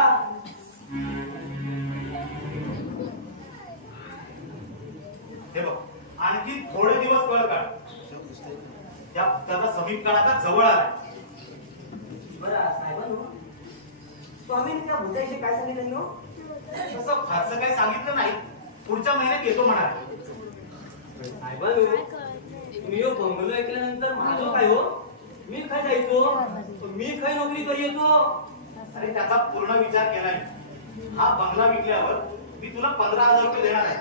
हे बघ, आणखी थोडे दिवस कळ काढ. त्या भूताचा समीप काळ आता जवळ आला. बरं साहेबांनो, स्वामींनी त्या भूताविषयी काय सांगितलं हो? तसं फारसं काही सांगितलं नाही. पुढच्या महिन्यात येतो म्हणाले. साहेबांनो, तुम्ही हो बंगलो ऐकल्यानंतर माझं काय हो? मी काय जायचो? मी काय नोकरी करी येतो? अरे त्याचा पूर्ण विचार केलाय. हा बंगला विकल्यावर मी तुला 15,000 रुपये देणार आहे.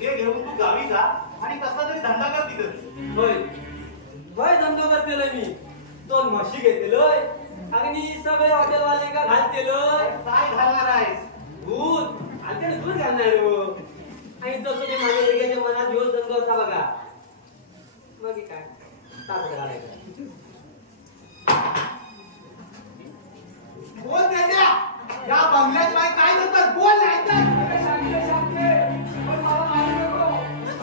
ते घेऊन तू गावी जा आणि कसला तरी धंदा कर तिथं. होय होय, धंदा करतेलोय मी. 2 म्हशी घेतलोय आणि सगळे हॉटेलवाले का घालतेलोय. काय घालणार आहेस? दूध आणि दूध घालणार हो. आणि तसं ते माझ्या मुलग्याच्या मनात ह्योच दंग होता बघा. मग हे काय ताकद घालायचं. बोल त्याच्या या बंगल्यात बाई काय करतात बोल नाही तर अरे सांगते पण मला मारू नको.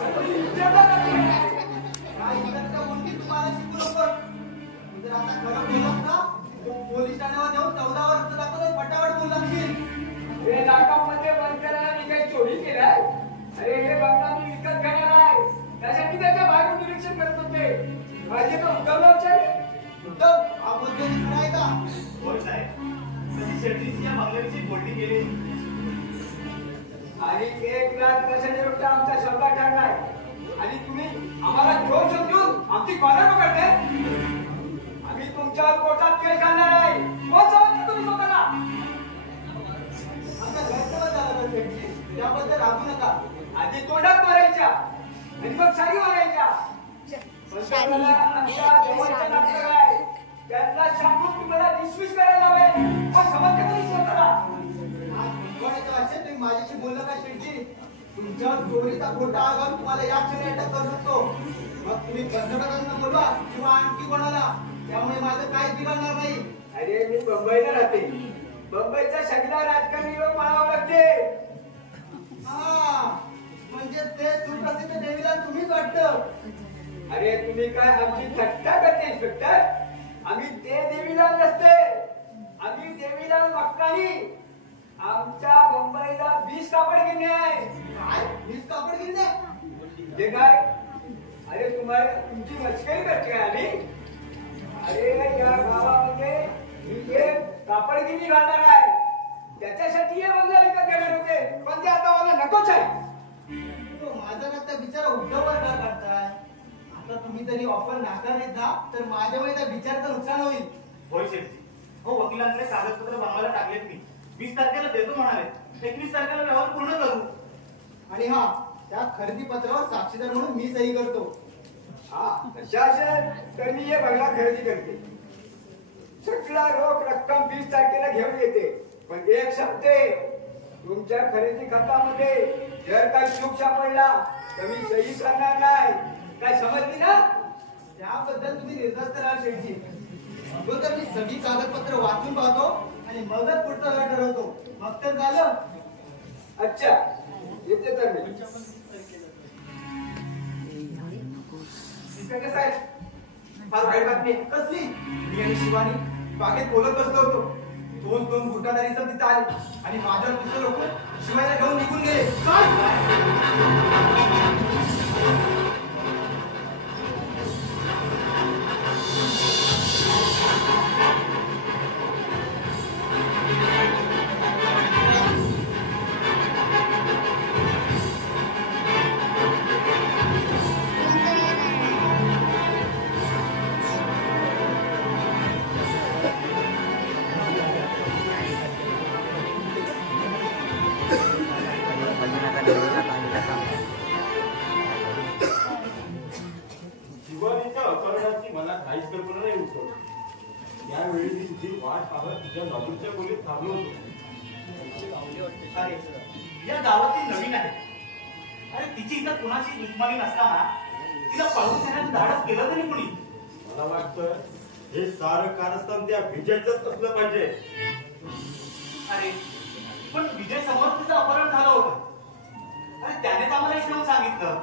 अरे विचारलं नाही. काय इतर का मुलगी तुम्हाला शिकू नको. जर आता खरं बोलत ना पोलीस ठाण्यावर जाऊन 14 वर्ष दाखवून फटाफट बोल लागशील. हे नाकामध्ये बंद करायला मी काही चोरी केलाय. अरे हे बंगला मी विकत घेणार आहे. त्यासाठी त्याच्या बाहेरून निरीक्षण करत होते. माझे का उद्धवरावचे उद्धव हा मुद्दा खरा आहे का? होय साहेब. तशी शेट्टीची या बंगल्याची बोलणी केली आणि 1 लाख कशाने रुपये आमचा शब्द टाकलाय आणि तुम्ही आम्हाला घेऊन समजून आमची कॉलर पकडते. आम्ही तुमच्यावर कोर्टात केस घालणार आहे. कोण समजते तुम्ही स्वतःला? आमचा गैरसमज झाला ना शेट्टी. त्याबद्दल रागू नका. आधी तोंडात मारायच्या आणि मग साडी मारायच्या. पंतप्रधान आमच्या जवळचे नागरिक आहे. त्यांना सांगून तुम्हाला डिसमिस करायला लावेल. पण समजते का तुम्ही स्वतःला? कोणाच्या भाषेत तुम्ही माझ्याशी बोलला का शेट्टी? तुमच्यावर चोरीचा खोटा आगाम तुम्हाला या क्षणी अटक करू शकतो. मग तुम्ही पंतप्रधानांना बोलवा किंवा आणखी कोणाला. त्यामुळे माझं काय बिघडणार नाही. अरे मी मुंबईला राहते. मुंबईचा सगळा राजकारणी लोक मला ओळखते. हा म्हणजे ते सुप्रसिद्ध देवीला तुम्हीच वाटतं. अरे तुम्ही काय आमची थट्टा करते इन्स्पेक्टर? आम्ही ते देवीलाल नसते. आम्ही देवीलाल मक्कानी. आमच्या मुंबईला 20 कापड गिरणे आहे. काय 20 कापड गिरणे? जे काय? अरे तुम्हाला तुमची मस्करी करते काय आम्ही? अरे या गावामध्ये मी एक कापड गिरणी घालणार आहे. त्याच्यासाठी हे बंगला विकत घेणार होते. पण ते आता मला नकोच आहे. माझा ना त्या बिचारा उद्धववर का काढताय? आता तुम्ही जरी ऑफर नाकारलीत ना तर माझ्यामुळे त्या बिचाराचं नुकसान होईल. होय शेठजी. हो वकिलांकडे कागदपत्र बनवायला टाकलेत मी. 20 तारखेला देतो म्हणाले. 21 तारखेला व्यवहार पूर्ण करू. आणि हा त्या खरेदी पत्रावर साक्षीदार म्हणून मी सही करतो. हा तशा असेल तर मी हे बंगला खरेदी करते. सगळा रोख रक्कम 20 तारखेला घेऊन येते. पण एक शब्द आहे, तुमच्या खरेदी खतामध्ये जर काही चूक सापडला तर मी सही करणार नाही. काय समजली ना? त्याबद्दल तुम्ही निर्धास्त राहा शेठजी. अगोदर मी सगळी कागदपत्र वाचून पाहतो आणि मगच पुढचा वेळ ठरवतो. मग तर झालं. अच्छा येते तर मी. इन्स्पेक्टर साहेब फार वाईट बातमी. कसली? मी आणि शिवानी बागेत बोलत बसलो होतो. दोन गुंडाधारी सब तिथे आले आणि माझ्यावर पिस्तूल रोखून शिवायला घेऊन निघून गेले. शिवानीच्या अपहरणाची मला काहीच कल्पना नाही उठवली. त्यावेळी मी तुझी वाट पाहत तुझ्या नॉलेजच्या खोलीत थांबलो होतो. अरे या गावाची नवीन आहे. अरे तिची इथं कुणाची दुश्मनी नसताना तिला पाहून देण्याचं धाडस केलं तरी कुणी? मला वाटतं हे सारं कारस्थान त्या विजयचंच असलं पाहिजे. अरे पण विजय समोर तिचं अपहरण झालं होतं. अरे त्यानेच आम्हाला इथे येऊन सांगितलं.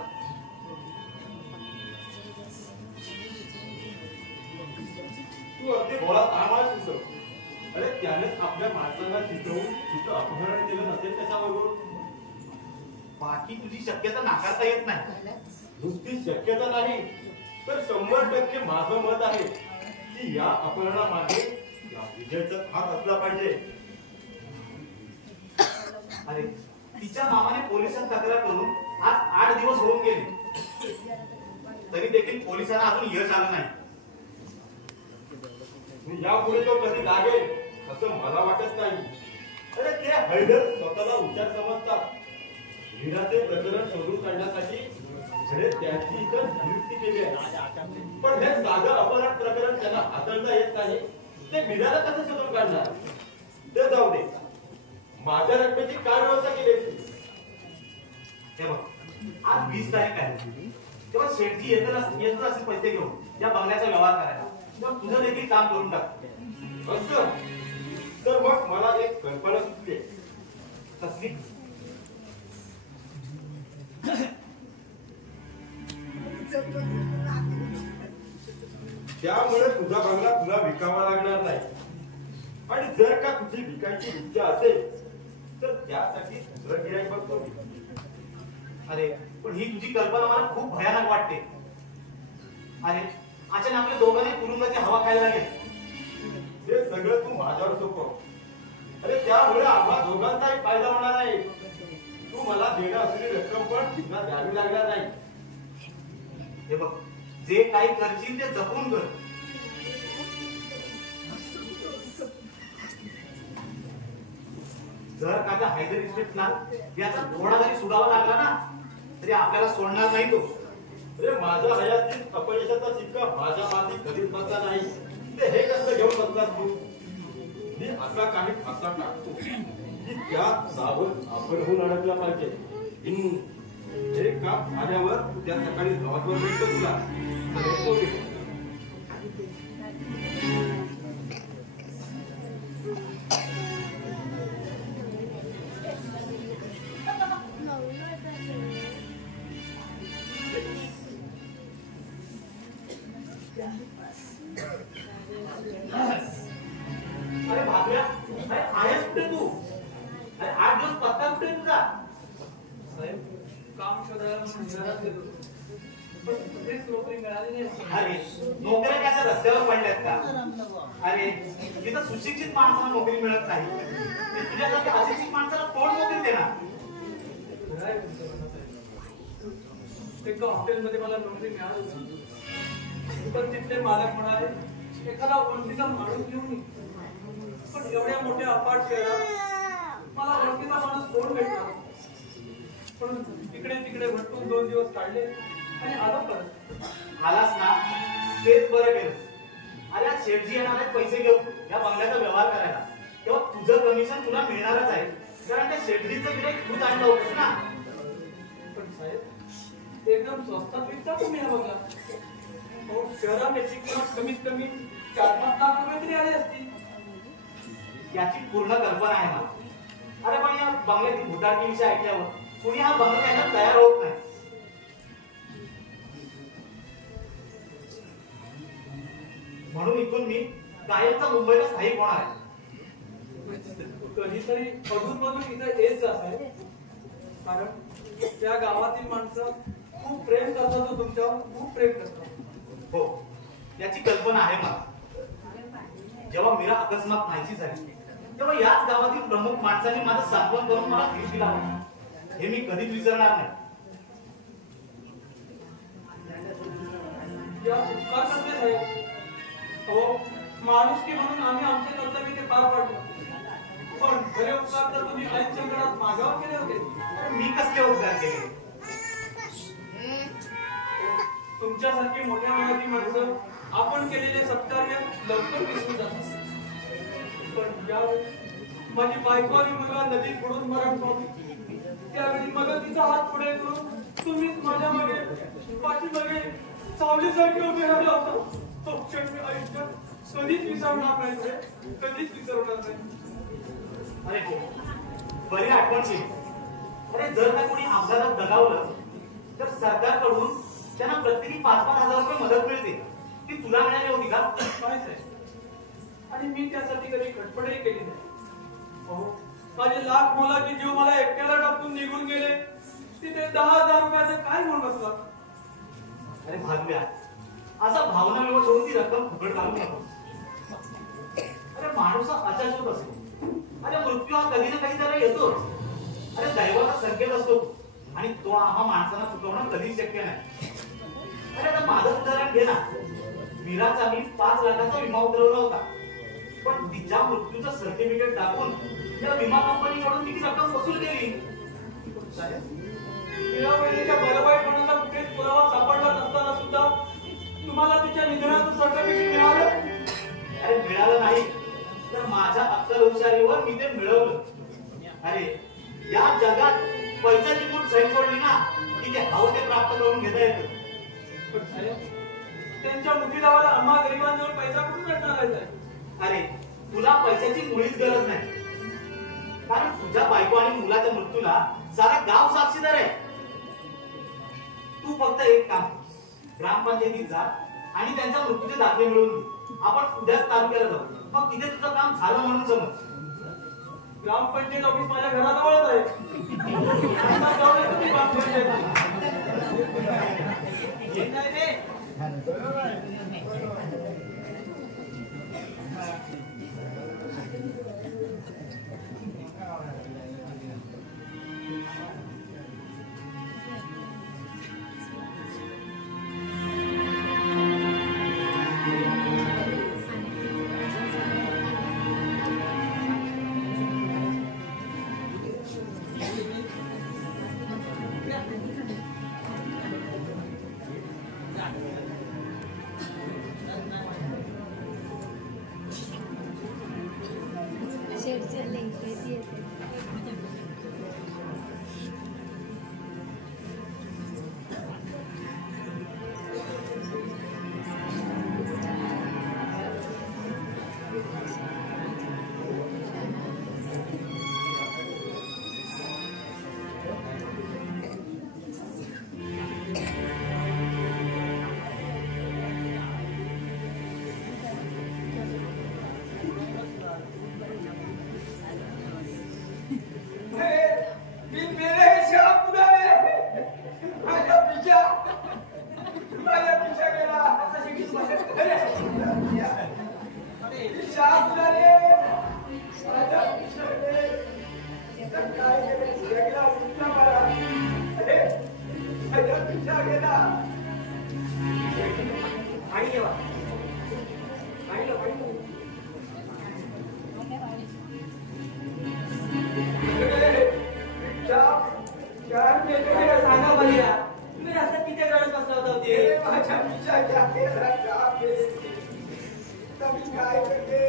तू अगदी भोळा आम्हाला सुचव. अरे त्यानेच आपल्या माणसांना शिकवून तुझं अपहरण केलं नसेल त्याच्याबरोबर. बाकी तुझी शक्यता नाकारता येत नाही. नुसती शक्यता नाही तर 100% माझं मत आहे की या अपहरणामागे या विजयचा हात असला पाहिजे. अरे तिच्या मामाने पोलिसांत तक्रार करून आज 8 दिवस होऊन गेले. तरी देखील पोलिसांना अजून यश आलं नाही. यापुढे तो कधी लागेल असं मला वाटत नाही. अरे ते हैदर स्वतःला हुशार समजतात. वीराचे प्रकरण शोधून काढण्यासाठी खरे त्याची इतर नियुक्ती केली आहे. पण हे साधं अपहरण प्रकरण त्यांना हाताळता येत नाही. ते वीराला कसं शोधून काढणार? ते जाऊ दे. माझ्या रकमेची काय व्यवस्था केली? हे बघ आज 20 तारीख आहे, तेव्हा शेठजी येतच असे पैसे घेऊन या बंगल्याचा व्यवहार करायला. तेव्हा तुझं देखील काम करून टाक. असं तर मग मला एक कल्पना सुचली. कसली? त्यामुळे तुझा बंगला तुला विकावा लागणार नाही. आणि जर का तुझी विकायची इच्छा असेल तर त्यासाठी दुसरं गिऱ्हाईक बघतो. अरे पण ही तुझी कल्पना मला खूप भयानक वाटते. अरे अचानक आपल्या दोघांनी तुरुंगाची हवा खायला लागेल. हे सगळं तू माझ्यावर सोपव. अरे त्यामुळे आम्हा दोघांचाही फायदा होणार आहे. तू मला देणं असलेली रक्कम पण तुला द्यावी लागणार नाही. हे बघ, जे काही करशील ते जपून कर. जर का त्या हैदर इस्टेटला याचा थोडा जरी सुगावा लागला ना तरी आपल्याला सोडणार नाही तो. अरे माझ्या हयातीत अपयशाचा शिक्का माझ्या माती कधीच बसला नाही. ते हे कसं घेऊन बसलास तू? मी असा काही फासा टाकतो की त्या सावध आपणहून अडकला पाहिजे. हे काम झाल्यावर उद्या सकाळी लॉजवर भेटतो तुला. अरे भाभ्या, अरे आहेस कुठे तू? अरे 8 दिवस पत्ता कुठे तुझा? साहेब काम शोधायला म्हणून शहरात गेलो, पण कुठेच नोकरी मिळाली नाही. अरे नोकऱ्या काय असं रस्त्यावर पडल्यात का? अरे इथं सुशिक्षित माणसाला नोकरी मिळत नाही. तुझ्यासारख्या अशिक्षित माणसाला कोण नोकरी देणार? काय तुमचं म्हणणं साहेब? एका हॉटेलमध्ये मला नोकरी मिळाली होती, पण तिथले मालक म्हणाले एखादा ओळखीचा माणूस घेऊन ये. पण एवढ्या मोठ्या अपार्ट शहरात मला ओळखीचा माणूस कोण भेटणार? पण इकडे तिकडे भटकून 2 दिवस काढले आणि आलो परत. आलास ना तेच बरं केलं. अरे आज शेठजी येणार आहेत पैसे घेऊन या बंगल्याचा व्यवहार करायला. तेव्हा तुझं कमिशन तुला मिळणारच आहे, कारण त्या शेठजीचं गिऱ्हाईक तूच आणलं होतंस ना. पण साहेब एकदम स्वस्तात विकता तुम्ही हा बंगला. हो, शहरात याची किंमत कमीत कमी 4-5 लाख रुपये तरी आली असती. याची पूर्ण कल्पना आहे मला. अरे पण या बंगल्याची भुतारकी विषय ऐकल्यावर कुणी हा बंगला घ्यायला तयार होत नाही. म्हणून इथून मी कायमचा मुंबईला स्थायिक होणार आहे. कधीतरी अधूनमधून इथं येत जात आहे, कारण त्या गावातील माणसं खूप प्रेम करतात, तो तुमच्यावर खूप प्रेम करतात. हो, याची कल्पना आहे मला. जेव्हा मीरा अकस्मात नाहीशी झाली तेव्हा याच गावातील प्रमुख माणसांनी माझं सांत्वन करून मला फिरकी लावलं. हे मी कधीच विसरणार नाही. या उपकार करते साहेब. हो, माणुसकी म्हणून आम्ही आमचे कर्तव्य ते पार पाडले, पण खरे उपकार तर तुम्ही ऐन संकटात माझ्यावर केले होते. मी कसले उपकार केले? तुमच्यासारखी मोठ्या मनाची माणसं आपण केलेले सत्कार्य लवकर विसरून जातात. पण ज्यावेळी माझी बायको आणि मुलगा नदीत बुडून मरण पावली, त्यावेळी मदतीचा हात पुढे करून तुम्हीच माझ्या मागे पाठीमागे सावलीसारखे उभे राहिला होता. तो क्षण मी आयुष्यात कधीच विसरणार नाही साहेब, कधीच विसरणार नाही. अरे हो, बरी आठवण केली. अरे जर का कोणी अपघातात दगावलं तर सरकारकडून त्यांना प्रत्येकी 5-5 हजार रुपये मदत मिळते. ती तुला मिळाली होती का? काय साहेब, आणि मी त्यासाठी कधी खटपटही केली नाही. अहो, माझे लाख मोलाचे जीव मला एकट्याला टाकून निघून गेले, तिथे 10,000 रुपयाचं काय म्हणून बसला? अरे भागव्या, असा भावना मिळवून ठेवून ती रक्कम फुकट घालू नको. अरे माणूस हा अचाशोध असतो. अरे मृत्यू हा कधी ना कधी त्याला येतोच. अरे दैवाचा संकेत असतो आणि तो हा माणसाला चुकवणं कधीच शक्य नाही. अरे आता माझं उदाहरण घे ना. मीराचा मी 5 लाखाचा विमा उतरवला होता, पण तिच्या मृत्यूचं सर्टिफिकेट दाखवून त्या विमा कंपनीकडून ती रक्कम वसूल केली. मीरा बहिणीच्या बरवाईपणाचा कुठेच पुरावा सापडला नसताना सुद्धा तुम्हाला तिच्या निधनाचं सर्टिफिकेट मिळालं? अरे मिळालं नाही तर माझ्या अक्कल हुशारीवर मी ते मिळवलं. अरे या जगात पैशाची खूप सैन सोडली ना की की ते हवं ते प्राप्त करून घेता येतं. पण साहेब, त्यांच्या मुठी लावायला आम्हा गरिबांजवळ पैसा कुठून भेटणार आहे साहेब? अरे तुला पैशाची मुळीच गरज नाही, कारण तुझ्या बायको आणि मुलाच्या मृत्यूला सारा गाव साक्षीदार आहे. तू फक्त एक काम, ग्रामपंचायतीत जा आणि त्यांच्या मृत्यूचे दाखले मिळवून घे. आपण उद्याच तालुक्याला जाऊ. मग तिथे तुझं काम झालं म्हणून समज. ग्रामपंचायत ऑफिस माझ्या घराजवळच आहे. आता जाऊन येतो मी ग्रामपंचायतीला. नाही रे. सांगा भैया, तुम्ही रस्त्यात किती रडत बसला होता होते? माझ्या पिशाच्या काय करते?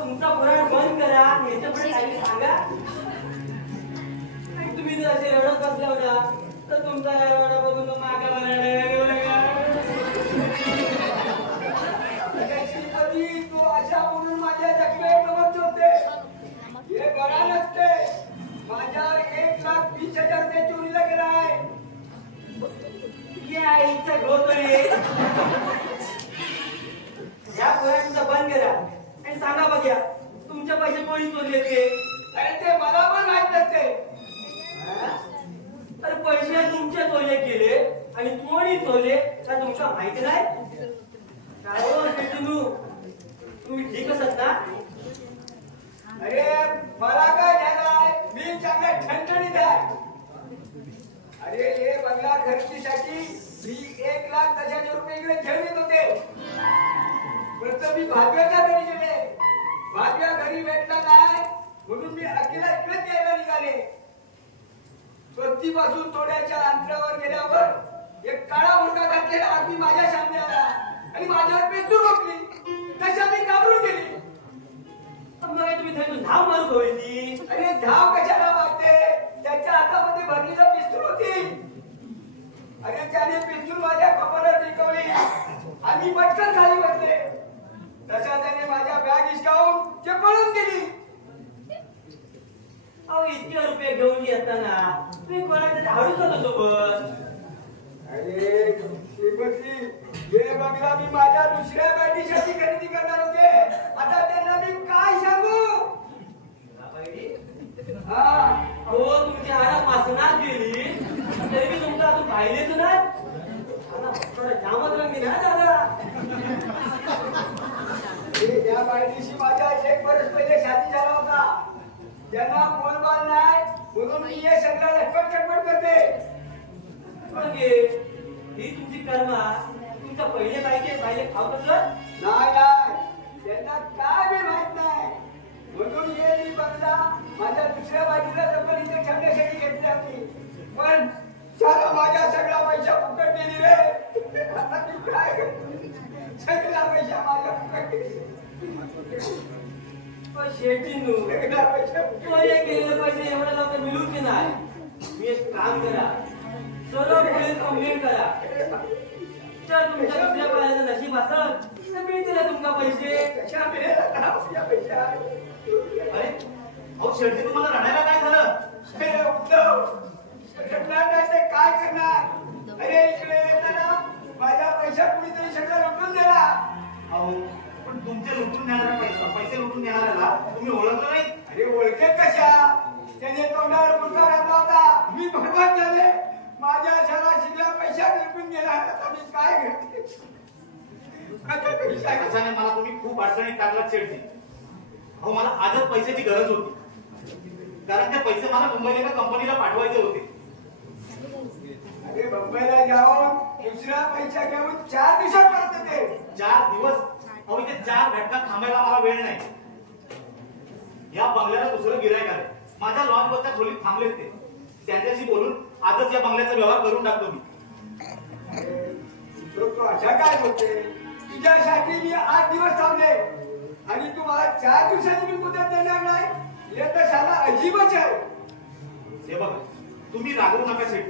तुमचा पुराण बंद करा, याच्यापुढे काही सांगा. तुम्ही जर असे रडत बसला होता तर तुमचा रडा बघून तो मागा श्रीपती, तू अशा म्हणून माझ्या जखमेवर नमत होते. हे बरा नसते. माझ्या 1,20,000 रुपये चोरीला गेला आहे. या आईचा घोतळे. या पुराणाचा बंद करा आणि सांगा बघ्या, तुमचे पैसे कोणी चोरले ते? अरे ते मला पण माहित नसते. अरे पैसे तुमचे चोरले गेले आणि कोणी चोरले तर तुमचा माहिती नाही? काय हो शेटू, तुम्ही ठीक असत ना? अरे मला काय झालाय, मी चांगला ठणठणीत आहे. अरे हे बंगला खरेदीसाठी मी 1,10,000 रुपये इकडे ठेवत होते. पण मी भाग्याच्या घरी गेले. भाग्या घरी भेटला नाही म्हणून मी अखिला इकडेच यायला निघाले. स्वस्तीपासून थोड्याच्या अंतरावर गेल्यावर एक काळा मुंडा घातलेला आदमी माझ्या सामने आला आणि माझ्यावर पेचू रोखली. तशा मी घाबरून गेली. मग तुम्ही थंडून धाव मारू होईल. अरे धाव कशाला मारते? त्याच्या हातामध्ये भरलेला पिस्तूल होती. अरे त्याने पिस्तूल माझ्या कपाळावर टिकवली आणि पटकन खाली बसले. तसा त्याने माझ्या बॅग हिसकावून ते पळून गेली. अहो इतके रुपये घेऊन येताना तुम्ही कोणाच्या हळूच होतो सोबत? अरे श्रीपती, हे बघला मी माझ्या दुसऱ्या बॅटीसाठी खरेदी करणार होते. आता त्यांना मी काय सांगू? हो तुमची हाडा पासनात गेली तरी मी तुमचा अजून पाहिलेच नाही. जामच रंगी ना दादा. त्या बायडीशी माझ्या 1 वर्ष पहिले शादी झाला होता. ज्यांना मोलबाल नाही म्हणून मी हे सगळं लटपट करते. ही तुमची कर्मा तुमच्या पहिले पाहिले खाऊ कसं? नाही, त्यांना काय बी माहित नाही. म्हणून हे मी बघला माझ्या दुसऱ्या बाजूला जवळ इथे ठेवण्यासाठी घेतली होती. पण सारा माझ्या सगळा पैसा फुकट गेली रे. आता मी काय करतो? सगळा पैसा माझ्या फुकट गेली. शेतीनू गेलेले पैसे एवढ्या लवकर मिळू की नाही? मी एक काम करा, सर्व पोलीस कंप्लेंट करा. जर तुमच्या दुसऱ्या पायाचं नशीब असेल तर मिळतील तुमका पैसे. कशा मिळेल आता आपल्या पैशा? अरे अहो शेवटी तुम्हाला रडायला काय झालं? हे उद्धव, रडणार नाही तर काय करणार? अरे इकडे येताना माझ्या पैसा कुणीतरी सगळं लुटून दिला. अहो पण तुमचे लुटून नेणारा पैसे लुटून नेणाऱ्याला तुम्ही ओळखलं नाही? अरे ओळखे कशा? त्याने तोंडावर मुलगा घातला होता. मी बरबाद झाले. माझ्या शाळा शिकल्या पैसा लुटून गेला. आता मी काय करते? आता पैसा अचाने मला तुम्ही खूप अडचणीत टाकलात शेठजी. अहो मला आजच पैशाची गरज होती, कारण ते पैसे मला मुंबईला एका कंपनीला पाठवायचे होते. अरे मुंबईला जाऊन दुसरा पैसा घेऊन 4 दिवसात परत येते. 4 दिवस? अहो इथे 4 घटकात थांबायला मला वेळ नाही. या बंगल्याला दुसरं गिरायक आले. माझ्या लॉन्सवरच्या खोलीत थांबलेत ते. त्यांच्याशी बोलून आजच या बंगल्याचा व्यवहार करून टाकतो मी. तू अशा काय बोलते? तुझ्यासाठी मी 8 दिवस थांबले आणि तू मला 4 दिवसाची मी मुदत देणार नाही? हे तर साला अजीबच आहे. हे बघा, तुम्ही रागवू नका शेठ.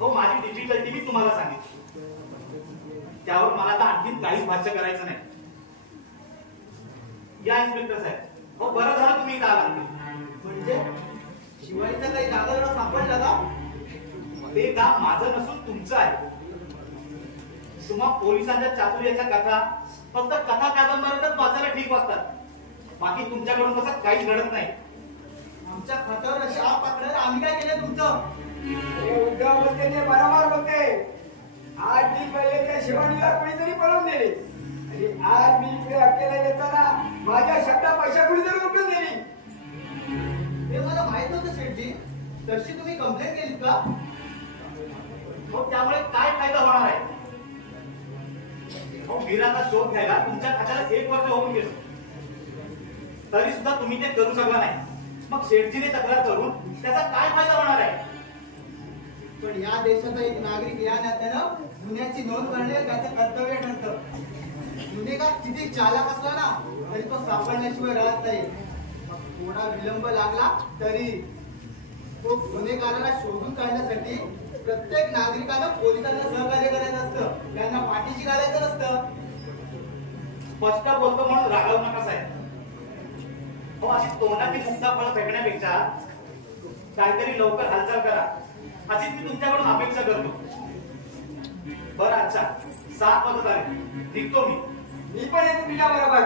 हो माझी डिफिकल्टी मी तुम्हाला सांगितली, त्यावर मला आता आणखी काहीच भाष्य करायचं नाही. या इन्स्पेक्टर साहेब, हो बरं झालं तुम्ही इथं आलात. म्हणजे शिवाजीचा काही कागदपत्र सापडला का? ते काम माझं नसून तुमचं आहे. तुम्हा पोलिसांच्या चातुर्याच्या कथा फक्त कथा कादंबऱ्यातच वाचायला ठीक वाटतात. बाकी तुमच्याकडून तसं काहीच घडत नाही. आमच्या खात्यावर अशी आप पकडायला आम्ही काय केलं तुमचं? हे उद्धव बोलते ते बरोबर बोलते. 8 दिन पहिले त्या शिवानीला कोणीतरी पळवून दिले आणि आज मी इकडे अकेला येताना माझ्या शब्दा पैसा कुणीतरी लुटून दिली. हे मला माहित होतं शेठजी. तशी तुम्ही कंप्लेंट केलीत का? हो त्यामुळे काय फायदा होणार आहे? हो मीराचा शोध घ्यायला तुमच्या खात्याला 1 वर्ष होऊन गेलं, तरी सुद्धा तुम्ही ते करू शकला नाही. मग शेठजीने तक्रार करून त्याचा काय फायदा होणार आहे? पण या देशाचा एक नागरिक या नात्यानं गुन्ह्याची नोंद करणे त्याचं कर्तव्य ठरतं. गुन्हेगार किती चालाक असला ना तरी तो सापडण्याशिवाय राहत नाही. मग थोडा विलंब लागला तरी तो गुन्हेगाराला शोधून काढण्यासाठी प्रत्येक नागरिकानं पोलिसांना सहकार्य करायचं असतं, त्यांना पाठीशी घालायचं नसतं. स्पष्ट बोलतो म्हणून रागावू नका साहेब. हो अशी तोंडाची मुक्ताफळं फेकण्यापेक्षा काहीतरी लवकर हालचाल करा अशीच मी तुमच्याकडून अपेक्षा करतो. बरं अच्छा 7 वाजत आले, निघतो मी. मी पण येतो तुझ्या बरोबर.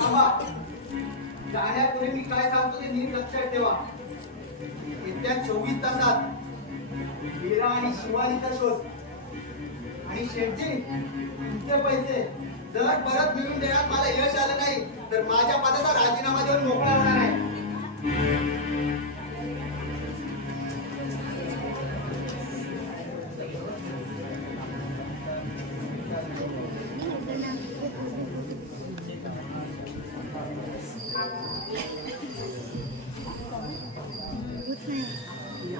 थांबा, जाण्यापूर्वी मी काय सांगतो ते नीट लक्षात ठेवा. येत्या 24 तासात मीरा आणि शिवानीचा शोध आणि शेठजी तुमचे पैसे जर परत मिळवून देण्यात मला यश आलं नाही तर माझ्या पदाचा राजीनामा देऊन मोकळा होणार आहे.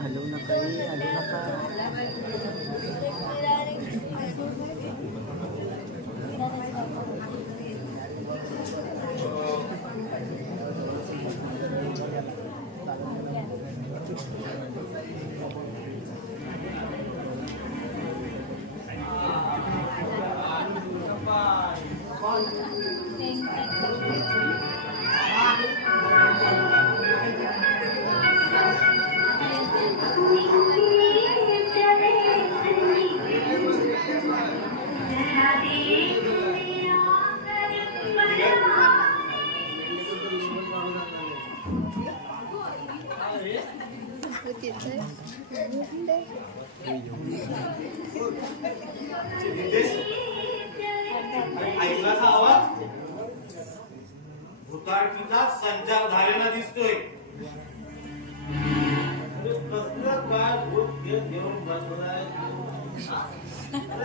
हलवू नका, हलवू नका. ऐकलाचा आवाज भूताटकीचा संचार झालेला दिसतोय. कसलं काय भूत घेऊन बसलाय?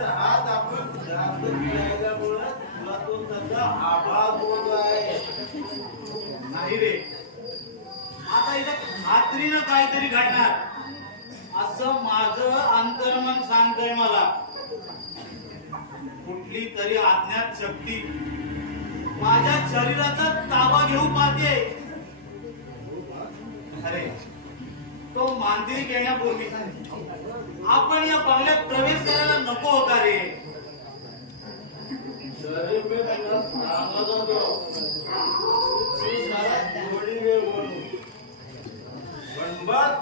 आज आपण जास्त खेळायला तुला तो तसा आभाळ बोलतोय. नाही रे, आता इथं खात्रीनं काहीतरी घडणार असं माझं अंतर्मन सांगतंय मला. कुठली तरी अज्ञात शक्ती माझ्या शरीराचा ताबा घेऊ पाहते. अरे तो मांदिरी येण्यापूर्वी आपण या बंगल्यात प्रवेश करायला नको होता रे. तरी मी तुला सांगत होतो तू जरा थोडी वेळ बोलू. पण बस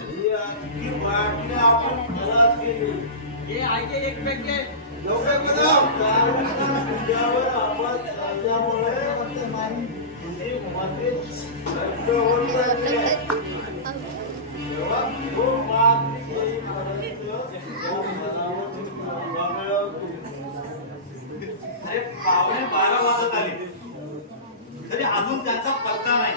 ही अख्खी वाटणी आपण खलास केली. हे ऐके एक पैकी तुझ्यावर आवाज चालल्यामुळे तुझी मते रद्द होत जाते. तेव्हा खूप मागणी अरे 12:15 वाजत आले तरी अजून त्यांचा पत्ता नाही.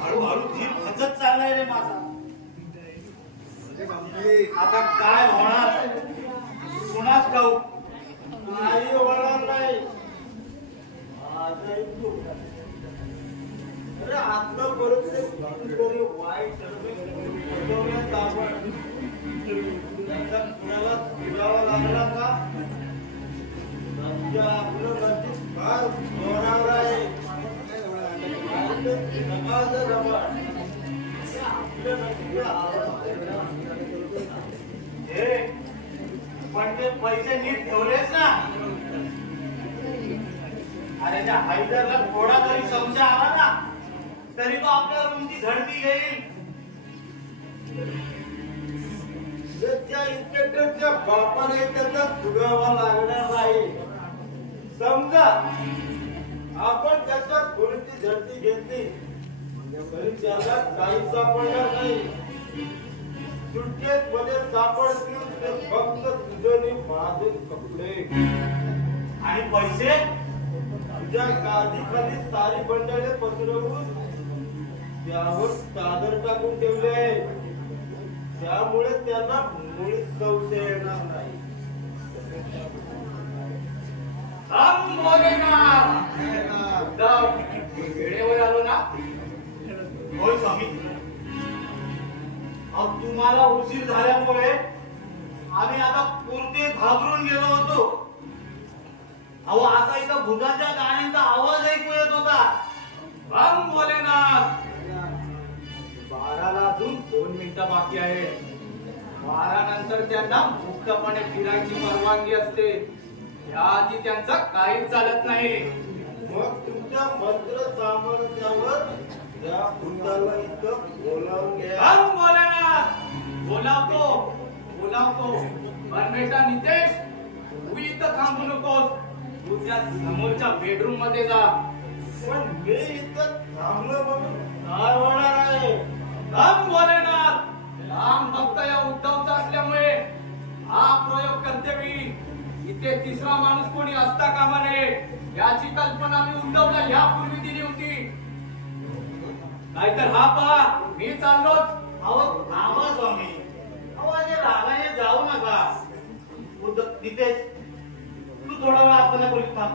हळूहळू धीर खचत चाललाय रे माझा. आता काय होणार कुणाच ठाऊ. काही होणार नाही. आजही तू अरे आतापर्यंत कितीतरी वाईट फसवण्यात आपण त्याचा कुणाला फिरावा लागला का सध्या आपलं नशीब फार जोरावर आहे. नकाचं जवळ आपलं नशीब हे पण ते पैसे नीट ठेवलेस ना. अरे त्या हैदरला थोडा तरी संशय आला ना तरी तो आपल्यावर उंची झडती घेईल. त्या इन्स्पेक्टरच्या बापाने त्याचा सुगावा लागणार नाही. समजा आपण त्याच्या थोडीशी झडती घेतली तरी त्याला काही सापडणार नाही. सुटकेस मध्ये सापडतील ते फक्त तुझे आणि माझे कपडे आणि पैसे तुझ्या गादीखाली सारी बंडले पसरवून त्यावर चादर टाकून ठेवले. त्यामुळे त्यांना मुळीच संशय येणार नाही. वेळेवर आलो ना. होय स्वामी. तुम्हाला उशीर झाल्यामुळे आम्ही आता पुरते घाबरून गेलो होतो. अहो आता इथं भूताच्या गाण्यांचा आवाज ऐकू येत होता. राम भोलेनाथ. 12ला अजून 2 मिनिटं बाकी आहे. 12 नंतर त्यांना मुक्तपणे फिरायची परवानगी असते. याआधी त्यांचं काहीच चालत नाही. मग तुमच्या मंत्र सामर्थ्यावर त्या भूताला इथं बोलावून घ्या. राम भोलेनाथ. बोलावतो पण बेटा नितेश तू इथं थांबू नकोस. तू त्या समोरच्या बेडरूम मध्ये जा. पण मी इथं थांबलो म्हणून काय होणार आहे. राम भोलेनाथ. राम भक्त या उद्धवचा असल्यामुळे हा प्रयोग करतेवेळी इथे तिसरा माणूस कोणी असता कामा नये याची कल्पना मी उद्धवला यापूर्वी दिली होती. नाहीतर हा पहा मी चाललोच. अहो थांबा स्वामी. अहो असे रागाने जाऊ नका. नितेश तू थोडा वेळ आपल्याला बोलत थांब.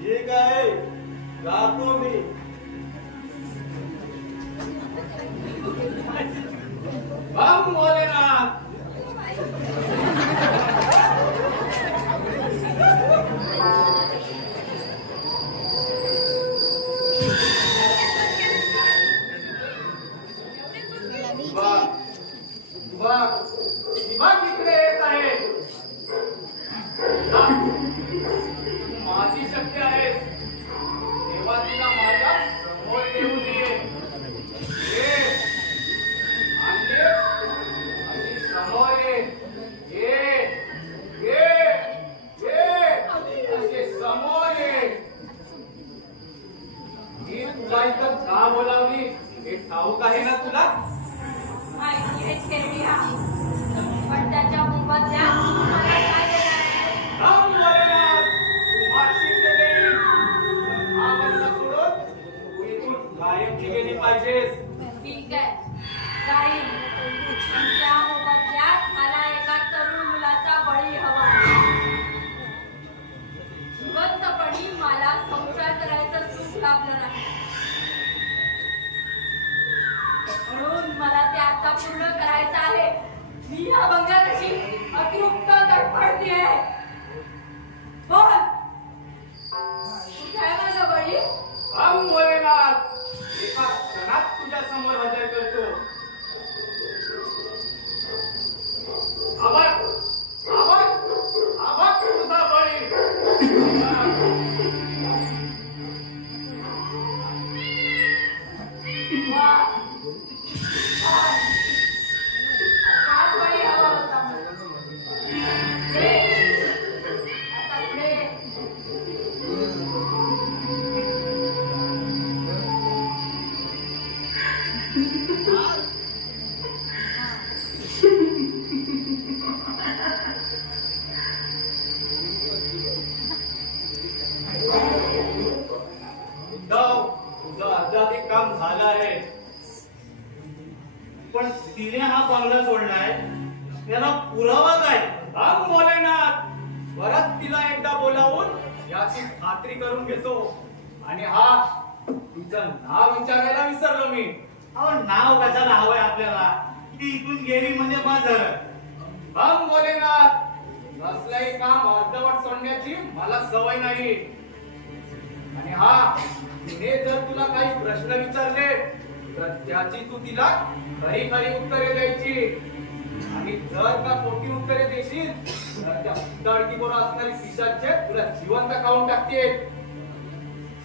ठीक आहे जातो मी. राम भोलेनाथ. विभाग इकडे येत आहे. माझी शक्ती आहे तेव्हा तिला माझ्या समोर येऊ नये. समोर असे समोर मी तुला इथं का बोलावली हे ठाऊक आहे ना तुला. माहिती आहे खेळ्या पण त्याच्या मोबदल्यात मला काय देणार आहे. राम भोलेनाथ. तू मागशील ते देईल. पण हा बंगला सोडून तू इथून गायबची गेली पाहिजेस. ठीक आहे जाईल पण त्या मोबदल्यात मला एका तरुण मुलाचा बळी हवा. जिवंतपणी मला संसार करायचं सुख लाभलं नाही म्हणून मला ते आता पूर्ण करायचं आहे. मी या बंगल्याची अतृप्त तडफडती आहे. बोल कुठे आहे माझा बळी. राम भोलेनाथ. तुमच्या समोर हजर करतो. आभार आभार आभार तुझा बळी. तुझं अर्धाधिक काम झालं आहे, पण तिने हा बंगला सोडलाय याला पुरावा काय? राम भोलेनाथ, परत तिला एकदा बोलावून याची खात्री करून घेतो. आणि हा तिचं नाव विचारायला विसरलो मी. अहो नाव कशाला हवंय आपल्याला? ती इथून गेली म्हणजे बस झालं. राम भोलेनाथ, कसलंही काम अर्धवट सोडण्याची मला सवय नाही. आणि हा तिने जर तुला काही प्रश्न विचारले तर त्याची तू तिला खरी खरी उत्तरे द्यायची. आणि जर का खोटी उत्तरे देशील तर त्या उदाळकीवर असणारी पिशाचे तुला जिवंत खाऊन टाकते.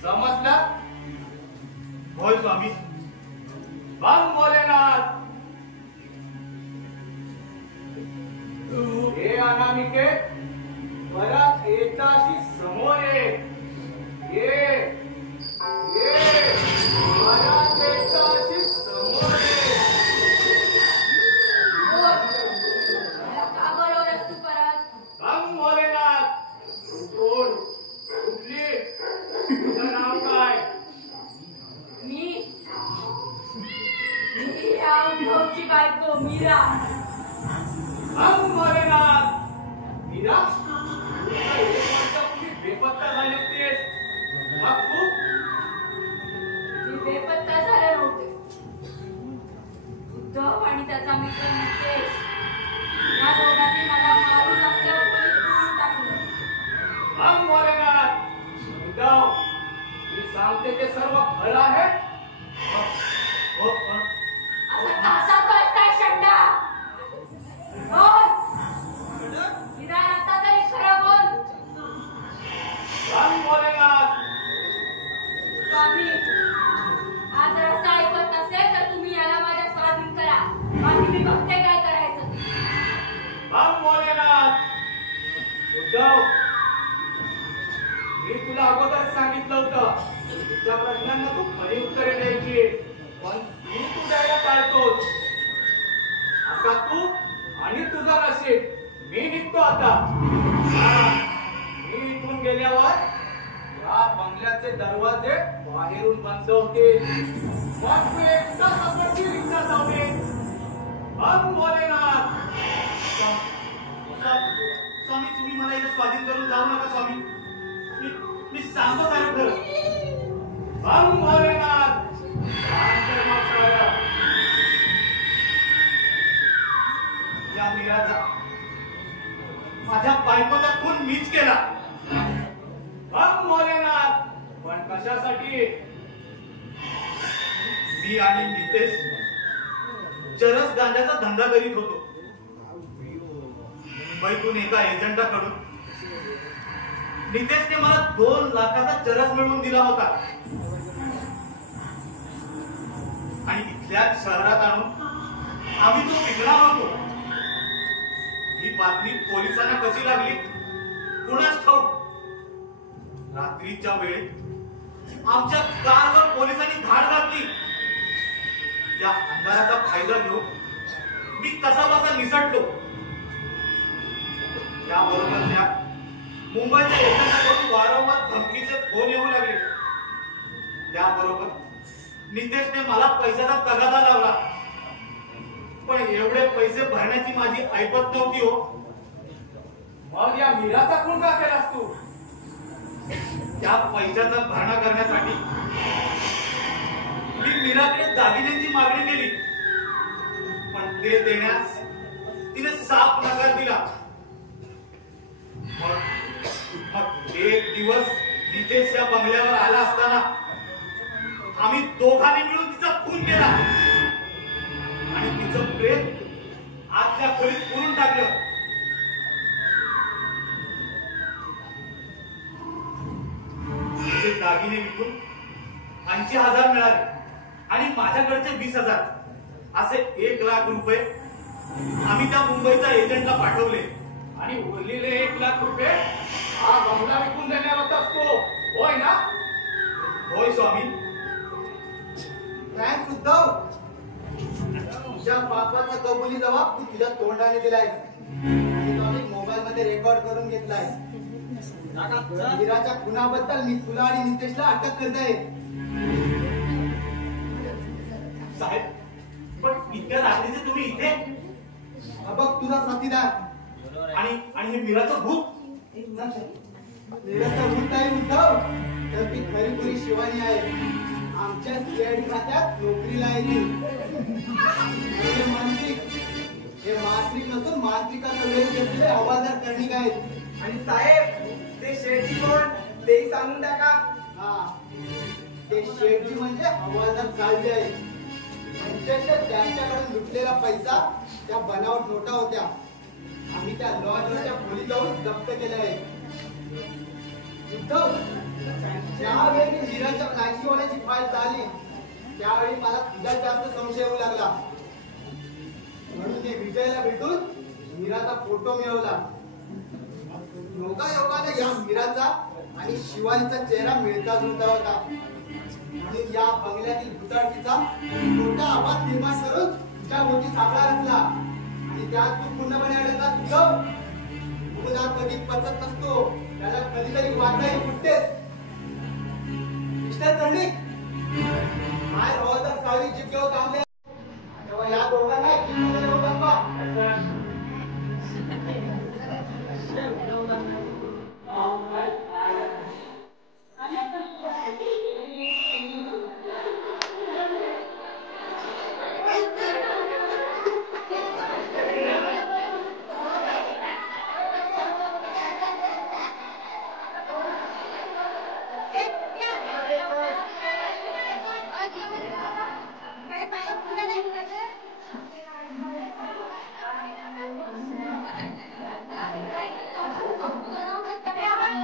समजला? होय स्वामी. राम भोलेनाथ. हे अनामिके, परत एकदाशी समोर ये. ये परत एकदाशी समोर ये. का बोलवलंस तू परत? राम भोलेनाथ, कोण? कुठली? तुझं नाव काय? मी या उद्धवची बायको मीरा. राम भोलेनाथ. मीरा, तुला एक वर्षापूर्वी बेपत्ता झाली होतीस. मग तू? मी बेपत्ता झाले नव्हते. उद्धव आणि त्याचा मित्र नितेश या दोघांनी मला मारून आपल्या उपरीत पुरून टाकलं. राम भोलेनाथ. उद्धव, मी सांगते ते सर्व खरं आहे? हो, असं तासा करताय शंडा. बोल. निदान आता तरी खरं बोल. राम भोलेनाथ. स्वामी, आज रस्ता ऐकत नसेल तर तुम्ही याला माझ्या स्वाधीन करा. बाकी मी बघते काय करायचं. राम भोलेनाथ. उद्धव, मी तुला अगोदर सांगितलं होतं तुझ्या प्रश्नांना तू खरी उत्तरे द्यायची, पण तू द्यायला टाळतोस. आता तू आणि तुझं नशीब. मी निघतो आता. मी इथून गेल्यावर या बंगल्याचे दरवाजे बाहेरून बंद होतील. मग तू एकटा स्वतःची रिक्षा जावे. राम भोलेनाथ. स्वामी तुम्ही मला इथे स्वाधीन करून जाऊ नका स्वामी. मी सांगतो साहेब खरं. राम भोलेनाथ. शांत मग सगळं. या मीराचा माझ्या बायकोचा खून मीच केला. राम भोलेनाथ. पण कशासाठी? मी आणि नितेश चरस गांजाचा धंदा करीत होतो. मुंबईतून एका एजंटाकडून नितेशने मला 2 लाखाचा चरस मिळवून दिला होता आणि इथल्या शहरात आणून आम्ही तो विकणार होतो. ही बातमी पोलिसांना कशी लागली कुणास ठाऊक. रात्रीच्या वेळी आमच्या कारवर पोलिसांनी धाड घातली. त्या अंधाराचा फायदा घेऊन मी कसा बसा निसटलो. त्याबरोबर त्या मुंबईच्या एजंटाकडून वारंवार धमकीचे फोन येऊ लागले. त्याबरोबर नितेशने मला पैशाचा तगादा लावला. पण एवढे पैसे भरण्याची माझी ऐपत नव्हती हो. मग या मीराचा खून का केलास तू? त्या पैशाचा भरणा करण्यासाठी मी मीराकडे दागिन्यांची मागणी केली, पण ते देण्यास तिने साफ नकार दिला. मग एक दिवस नितेश या बंगल्यावर आला असताना आम्ही दोघांनी मिळून तिचा खून केला आणि तिचं प्रेत आतल्या खोलीत पुरून टाकलं. तिचे दागिने विकून 80,000 मिळाले आणि माझ्याकडचे 20,000 असे 1,00,000 रुपये आम्ही त्या मुंबईच्या एजंटला पाठवले. आणि उरलेले 1,00,000 रुपये हा बंगला विकून देण्यावर असतो, होय ना? होय स्वामी. थँक्स उद्धव. तुझ्या बापाचा कबुली जबाब तू तुझ्या तोंडाने दिलाय आणि तो आम्ही मोबाईल मध्ये रेकॉर्ड करून घेतलाय. मीराच्या खुनाबद्दल मी तुला आणि नितेशला अटक करताय. साहेब, पण इतक्या रात्रीचे तुम्ही इथे? हा बघ तुझा साथीदार. आणि हे मीराचं भूत? मीराचं भूत नाही उद्धव, तर ती खरी खुरी शिवानी आहे. आमच्या सीआयडी खात्यात नोकरीला आहे ती. हे मांत्रिक नसून मांत्रिकाचा वेळ घेतलेले हवालदार कर्णिक आहेत. आणि साहेब ते शेती कोण तेही सांगून टाका. हा, ते शेठजी म्हणजे हवालदार चालले आहे. त्यांच्याकडून लुटलेला पैसा त्या बनावट नोटा होत्या. आम्ही त्या लॉजवरच्या खोलीत जाऊन जप्त केल्या आहेत. उद्धव, ज्यावेळी मीराच्या फ्लॅशी होण्याची फाईल झाली त्यावेळी मला तुझा जास्त संशय येऊ लागला. म्हणून मी विजयला भेटून मीराचा फोटो मिळवला. योगायोगाने या मीराचा आणि शिवानीचा चेहरा मिळता जुळता होता. म्हणून या बंगल्यातील भुताटकीचा मोठा आवाज निर्माण करून तुझ्या मोठी सापळा रचला आणि त्यात तू पूर्णपणे अडकला. तुझं मुला कधी पचत नसतो, त्याला कधीतरी वाचाही फुटतेच. मिस्टर कर्णिक, माय हवालदार सावली जीप घेऊन थांबले तेव्हा या दोघांना जीपमध्ये बसवा.